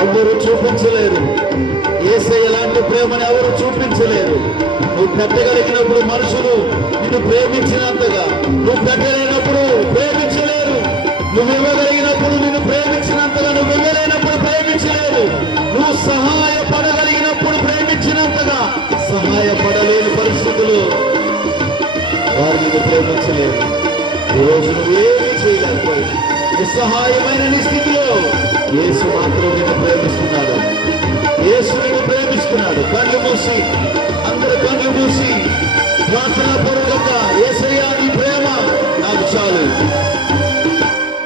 ఎవరు చూపించలేరు యేసయ్య లాంటి ప్రేమను, ఎవరు చూపించలేరు. నువ్వు పెట్టగలిగినప్పుడు మనుషులు నిన్ను ప్రేమించినంతగా నువ్వు పెట్టలేనప్పుడు ప్రేమించలేరు. నువ్వు ఇవ్వగలిగినప్పుడు నిన్ను ప్రేమించినంతగా నువ్వు ఇవ్వలేనప్పుడు ప్రేమించలేరు. నువ్వు సహాయపడగలిగినప్పుడు ప్రేమించినంతగా సహాయపడలేని పరిస్థితులు వారు నిన్ను ప్రేమించలేరు. ఈరోజు నువ్వేమీ చేయలేకపోయి నిస్సహాయమైన నీ స్థితిలో యేసు మాత్రం నిన్ను ప్రేమిస్తున్నాడు. యేసు నిన్ను ప్రేమిస్తున్నాడు. కళ్ళు మూసి, అందరూ కళ్ళు మూసి ప్రార్థన పూర్వకంగా యేసయ్యా నీ ప్రేమ నాకు చాలు.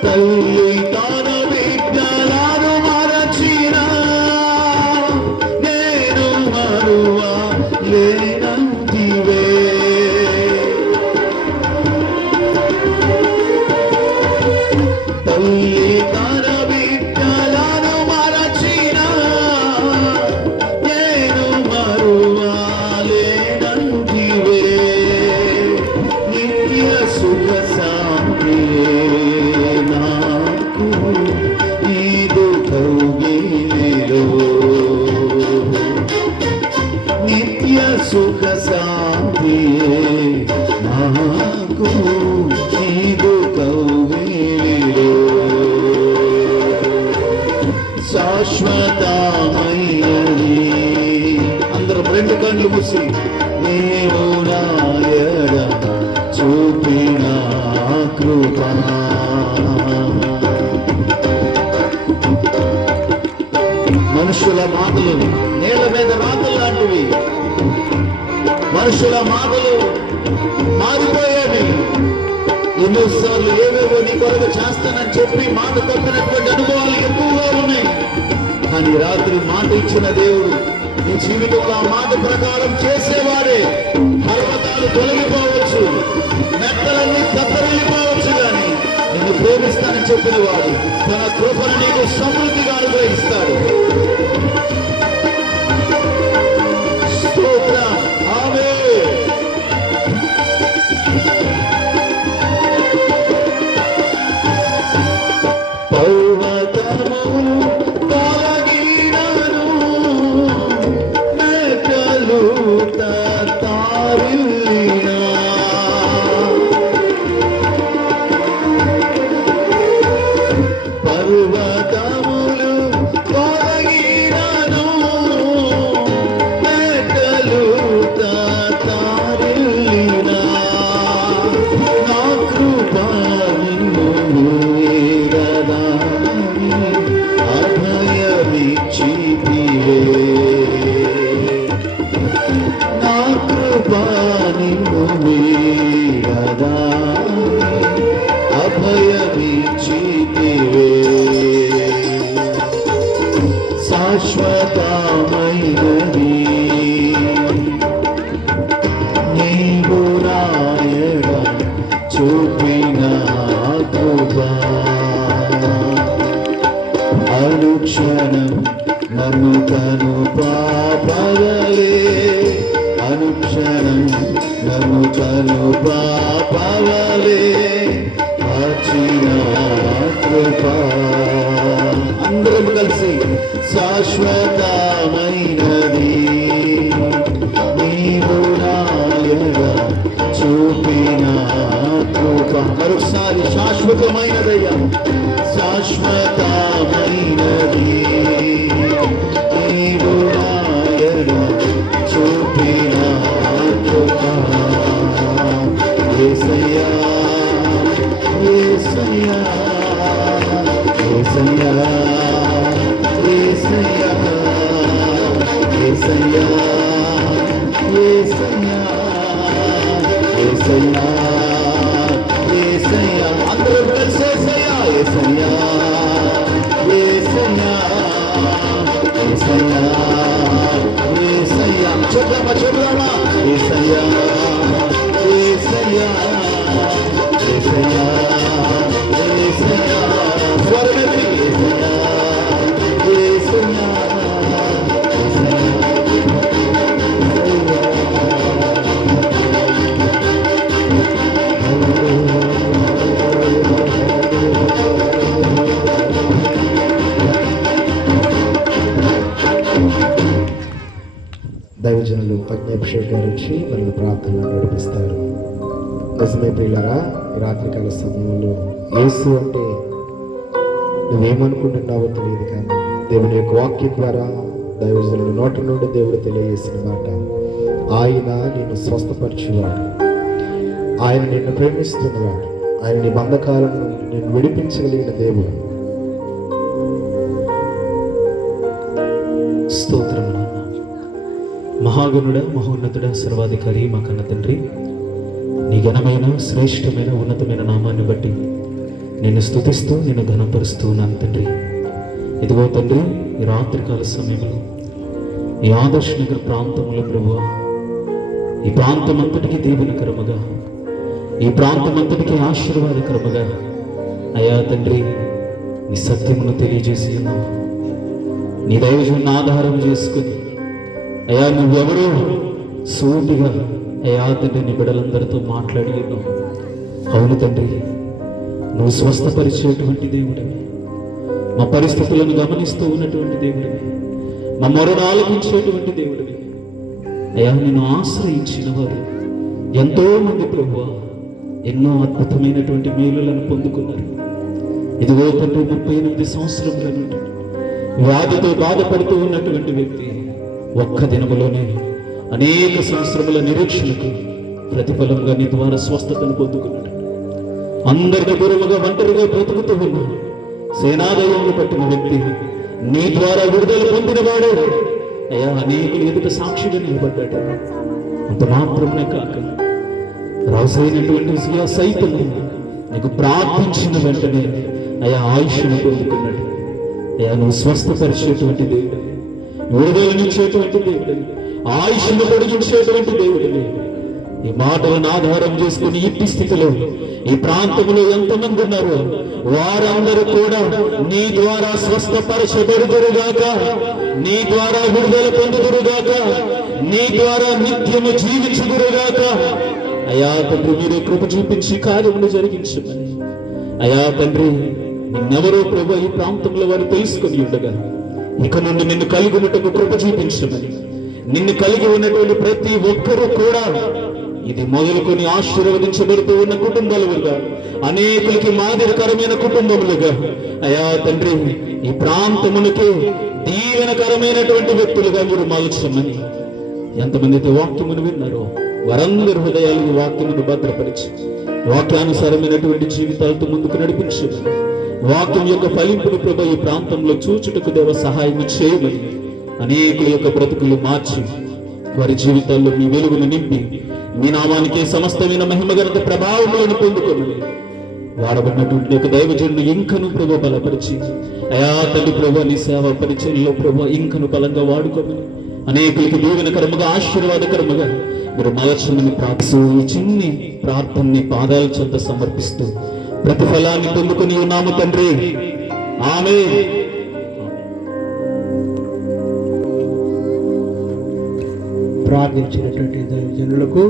తల్లి తన బిడ్డలను మరచినా నేను మరువా లేనంటివే. తల్లి తన బిడ్డలను మరచినా నేను మరువా లేనంటివే. నిన్ను చూపిన కృపా. మనుషుల మాటలు నేల మీద రాతలు లాంటివి. మనుషుల మాటలు మారిపోయేవి. ఎన్నోసార్లు ఏవేవో నీ కొరకు చేస్తానని చెప్పి మాట తప్పినటువంటి అనుభవాలు ఎక్కువగా ఉన్నాయి. కానీ రాత్రి మాట ఇచ్చిన దేవుడు నీ జీవితంలో ఆ మాట ప్రకారం చేసేవాడే. పర్వతాలు తొలగిపోవచ్చు, మెట్టలన్నీ తత్తరిల్లిపోవచ్చు, కానీ నిన్ను ప్రేమిస్తానని చెప్పిన వాడు తన కృపను నీకు సమృద్ధిగా అనుగ్రహిస్తాడు. స్తోత్రం. ఆమేన్. శాశ్వతమైనది నీవు రాయడ చూపిన కృపా. అనుక్షణం నన్ను తను పాపవలే, అనుక్షణం నన్ను తను పాపవలే కాచిన కృపా. అందరం కలిసి శాశ్వతమైనది నీవు రాయడ చూపిన కృప. మరొకసారి శాశ్వతమైనదయ్యా, శాశ్వతమైనది నీవు రాయడ చూపిన కృప. యేసయ్యా యేసయ్యా యేసయ్యా యేసయ్యా యేసయ్యా యేసయ్యా యేసయ్యా యేసయ్యా. అందరూ కలిసి యేసయ్యా యేసయ్యా యేసయ్యా యేసయ్యా యేసయ్యా. చూద్దామా చూద్దామా. యేసయ్యా యేసయ్యా యేసయ్యా యేసయ్యా. స్వరమెత్తి యేసయ్యా యేసయ్యా దైవజనులు పద్మాభిషేక్ గారు వచ్చి మరియు ప్రార్థనలు నడిపిస్తారు. నిజమే ప్రియులారా, ఈ రాత్రికాల సమయంలో యేసు అంటే నువ్వేమనుకుంటున్నావో తెలియదు, కానీ దేవుని యొక్క వాక్యం ద్వారా దైవజనుల నోటి నుండి దేవుడు తెలియజేసిన మాట, ఆయన నిన్ను స్వస్థపరిచేవాడు, ఆయన నిన్ను ప్రేమిస్తున్నవాడు, ఆయన నీ బంధకాలను నిన్ను విడిపించగలిగిన దేవుడు. స్తోత్రం నాన్న. మహాగణుడ, మహోన్నతుడ, సర్వాధికారి మా కన్న తండ్రి, నీ ఘనమైన శ్రేష్టమైన ఉన్నతమైన నామాన్ని బట్టి నిన్ను స్తుతిస్తూ నిన్ను ఘనపరుస్తూ ఉన్నాను తండ్రి. ఇదిగో తండ్రి, ఈ రాత్రికాల సమయంలో ఈ ఆదర్శ నగర్ ప్రాంతంలో ప్రభువా, ఈ ప్రాంతం అంతటికి దీవెనకరముగా, ఈ ప్రాంతం అంతటికి ఆశీర్వాదకరముగా అయా తండ్రి నీ సత్యమును తెలియజేసి ఉన్నావు. నీ దైవజనుని ఆధారం చేసుకుని అయా నువ్వెవరో సూటిగా అయా తండ్రి నీ బిడ్డలందరితో మాట్లాడి ఉన్నావు. అవును తండ్రి, నువ్వు స్వస్థపరిచేటువంటి దేవుడివి, మా పరిస్థితులను గమనిస్తూ ఉన్నటువంటి దేవుడివి, మా మొరను ఆలకించేటువంటి దేవుడివి. అయా నిన్ను ఆశ్రయించిన వారు ఎంతో మంది ప్రభువా ఎన్నో అద్భుతమైనటువంటి మేలులను పొందుకున్నారు. ఇదిగో తండ్రి, 38 సంవత్సరముల నుండి వ్యాధితో బాధపడుతూ ఉన్నటువంటి వ్యక్తి ఒక్క దినములోనే అనేక సంవత్సరముల నిరీక్షణకు ప్రతిఫలంగా నీ ద్వారా స్వస్థతను పొందుకున్నాడు. అందరికి దూరముగా ఒంటరిగా బ్రతుకుతూ ఉన్నాడు. సేనాదయంలో పట్టిన వ్యక్తి నీ ద్వారా విడుదల పొందినవాడు అయ్యా అనేకులు ఎదుట సాక్షిగా నిలబడ్డాడు. అంత మాత్రమే కాక రాజైనటువంటి ఉజ్జియా సైతం నీకు ప్రార్థించిన వెంటనే అయ్యా ఆయుష్ను పొందుకున్నాడు. అయ్యా నువ్వు స్వస్థపరిచేటువంటి దేవుడు, విడుదలనిచ్చేటువంటి దేవుడు, ఆయుష్ను పొడిగించేటువంటి దేవుడిని ఈ మాటలను ఆధారం చేసుకుని ఇట్టి స్థితిలో ఈ ప్రాంతంలో ఎంతమంది ఉన్నారో వారందరూ కూడా నీ ద్వారా స్వస్థపరచబడుదురుగాక, నీ ద్వారా విడుదల పొందుదురుగాక, నీ ద్వారా నిత్యము జీవించుదురుగాక. అయా తండ్రి మీరే కృప చూపించి కార్యములు జరిగించమని. అయా తండ్రి నిన్నెవరో ప్రభు ఈ ప్రాంతంలో వారు తెలుసుకుని ఉండగా ఇక నుండి నిన్ను కలిగి ఉన్నట్టుకు కృప చూపించమని. నిన్ను కలిగి ఉన్నటువంటి ప్రతి ఒక్కరూ కూడా ఇది మొదలుకొని ఆశీర్వదించబడుతూ ఉన్న కుటుంబాలుగా, అనేకులకి మాదిరికరమైన కుటుంబములుగా అయా తండ్రి ఈ ప్రాంతమునికి దీవెనకరమైనటువంటి వ్యక్తులుగా మీరు మార్చమని. ఎంతమంది అయితే వాక్యమును విన్నారో వారందరి హృదయాలకు వాక్యమును భద్రపరిచి వాక్యానుసారమైనటువంటి జీవితాలతో ముందుకు నడిపించమని. వాక్యం యొక్క ఫలింపును ప్రభు ఈ ప్రాంతంలో చూచుటకు దేవ సహాయం చేయమని. అనేకుల యొక్క బ్రతుకులు మార్చి వారి జీవితాల్లో మీ వెలుగును నింపి మీ నామానికి సమస్తమైన మహిమగణత ప్రభావములను పొందుకోమని. వాడబడినటువంటి యొక్క దైవజనుడు ఇంకను ప్రభు బలపరిచి అయా తల్లి ప్రభు నీ సేవ పరిచయంలో ప్రభు ఇంకను బలంగా వాడుకోమని. అనేకులకి దీవెనకరముగా ఆశీర్వాదకరముగా మీరు మలచమని ప్రార్థిస్తూ ఈ చిన్ని ప్రార్థనని పాదాల చెంత సమర్పిస్తూ ప్రతిఫలాన్ని పొందుకొని ఉన్నాము తండ్రి. ఆమేన్. ప్రార్థించినటువంటి దైవజనులకు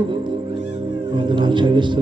వందనాలు చెల్లిస్తున్నాను.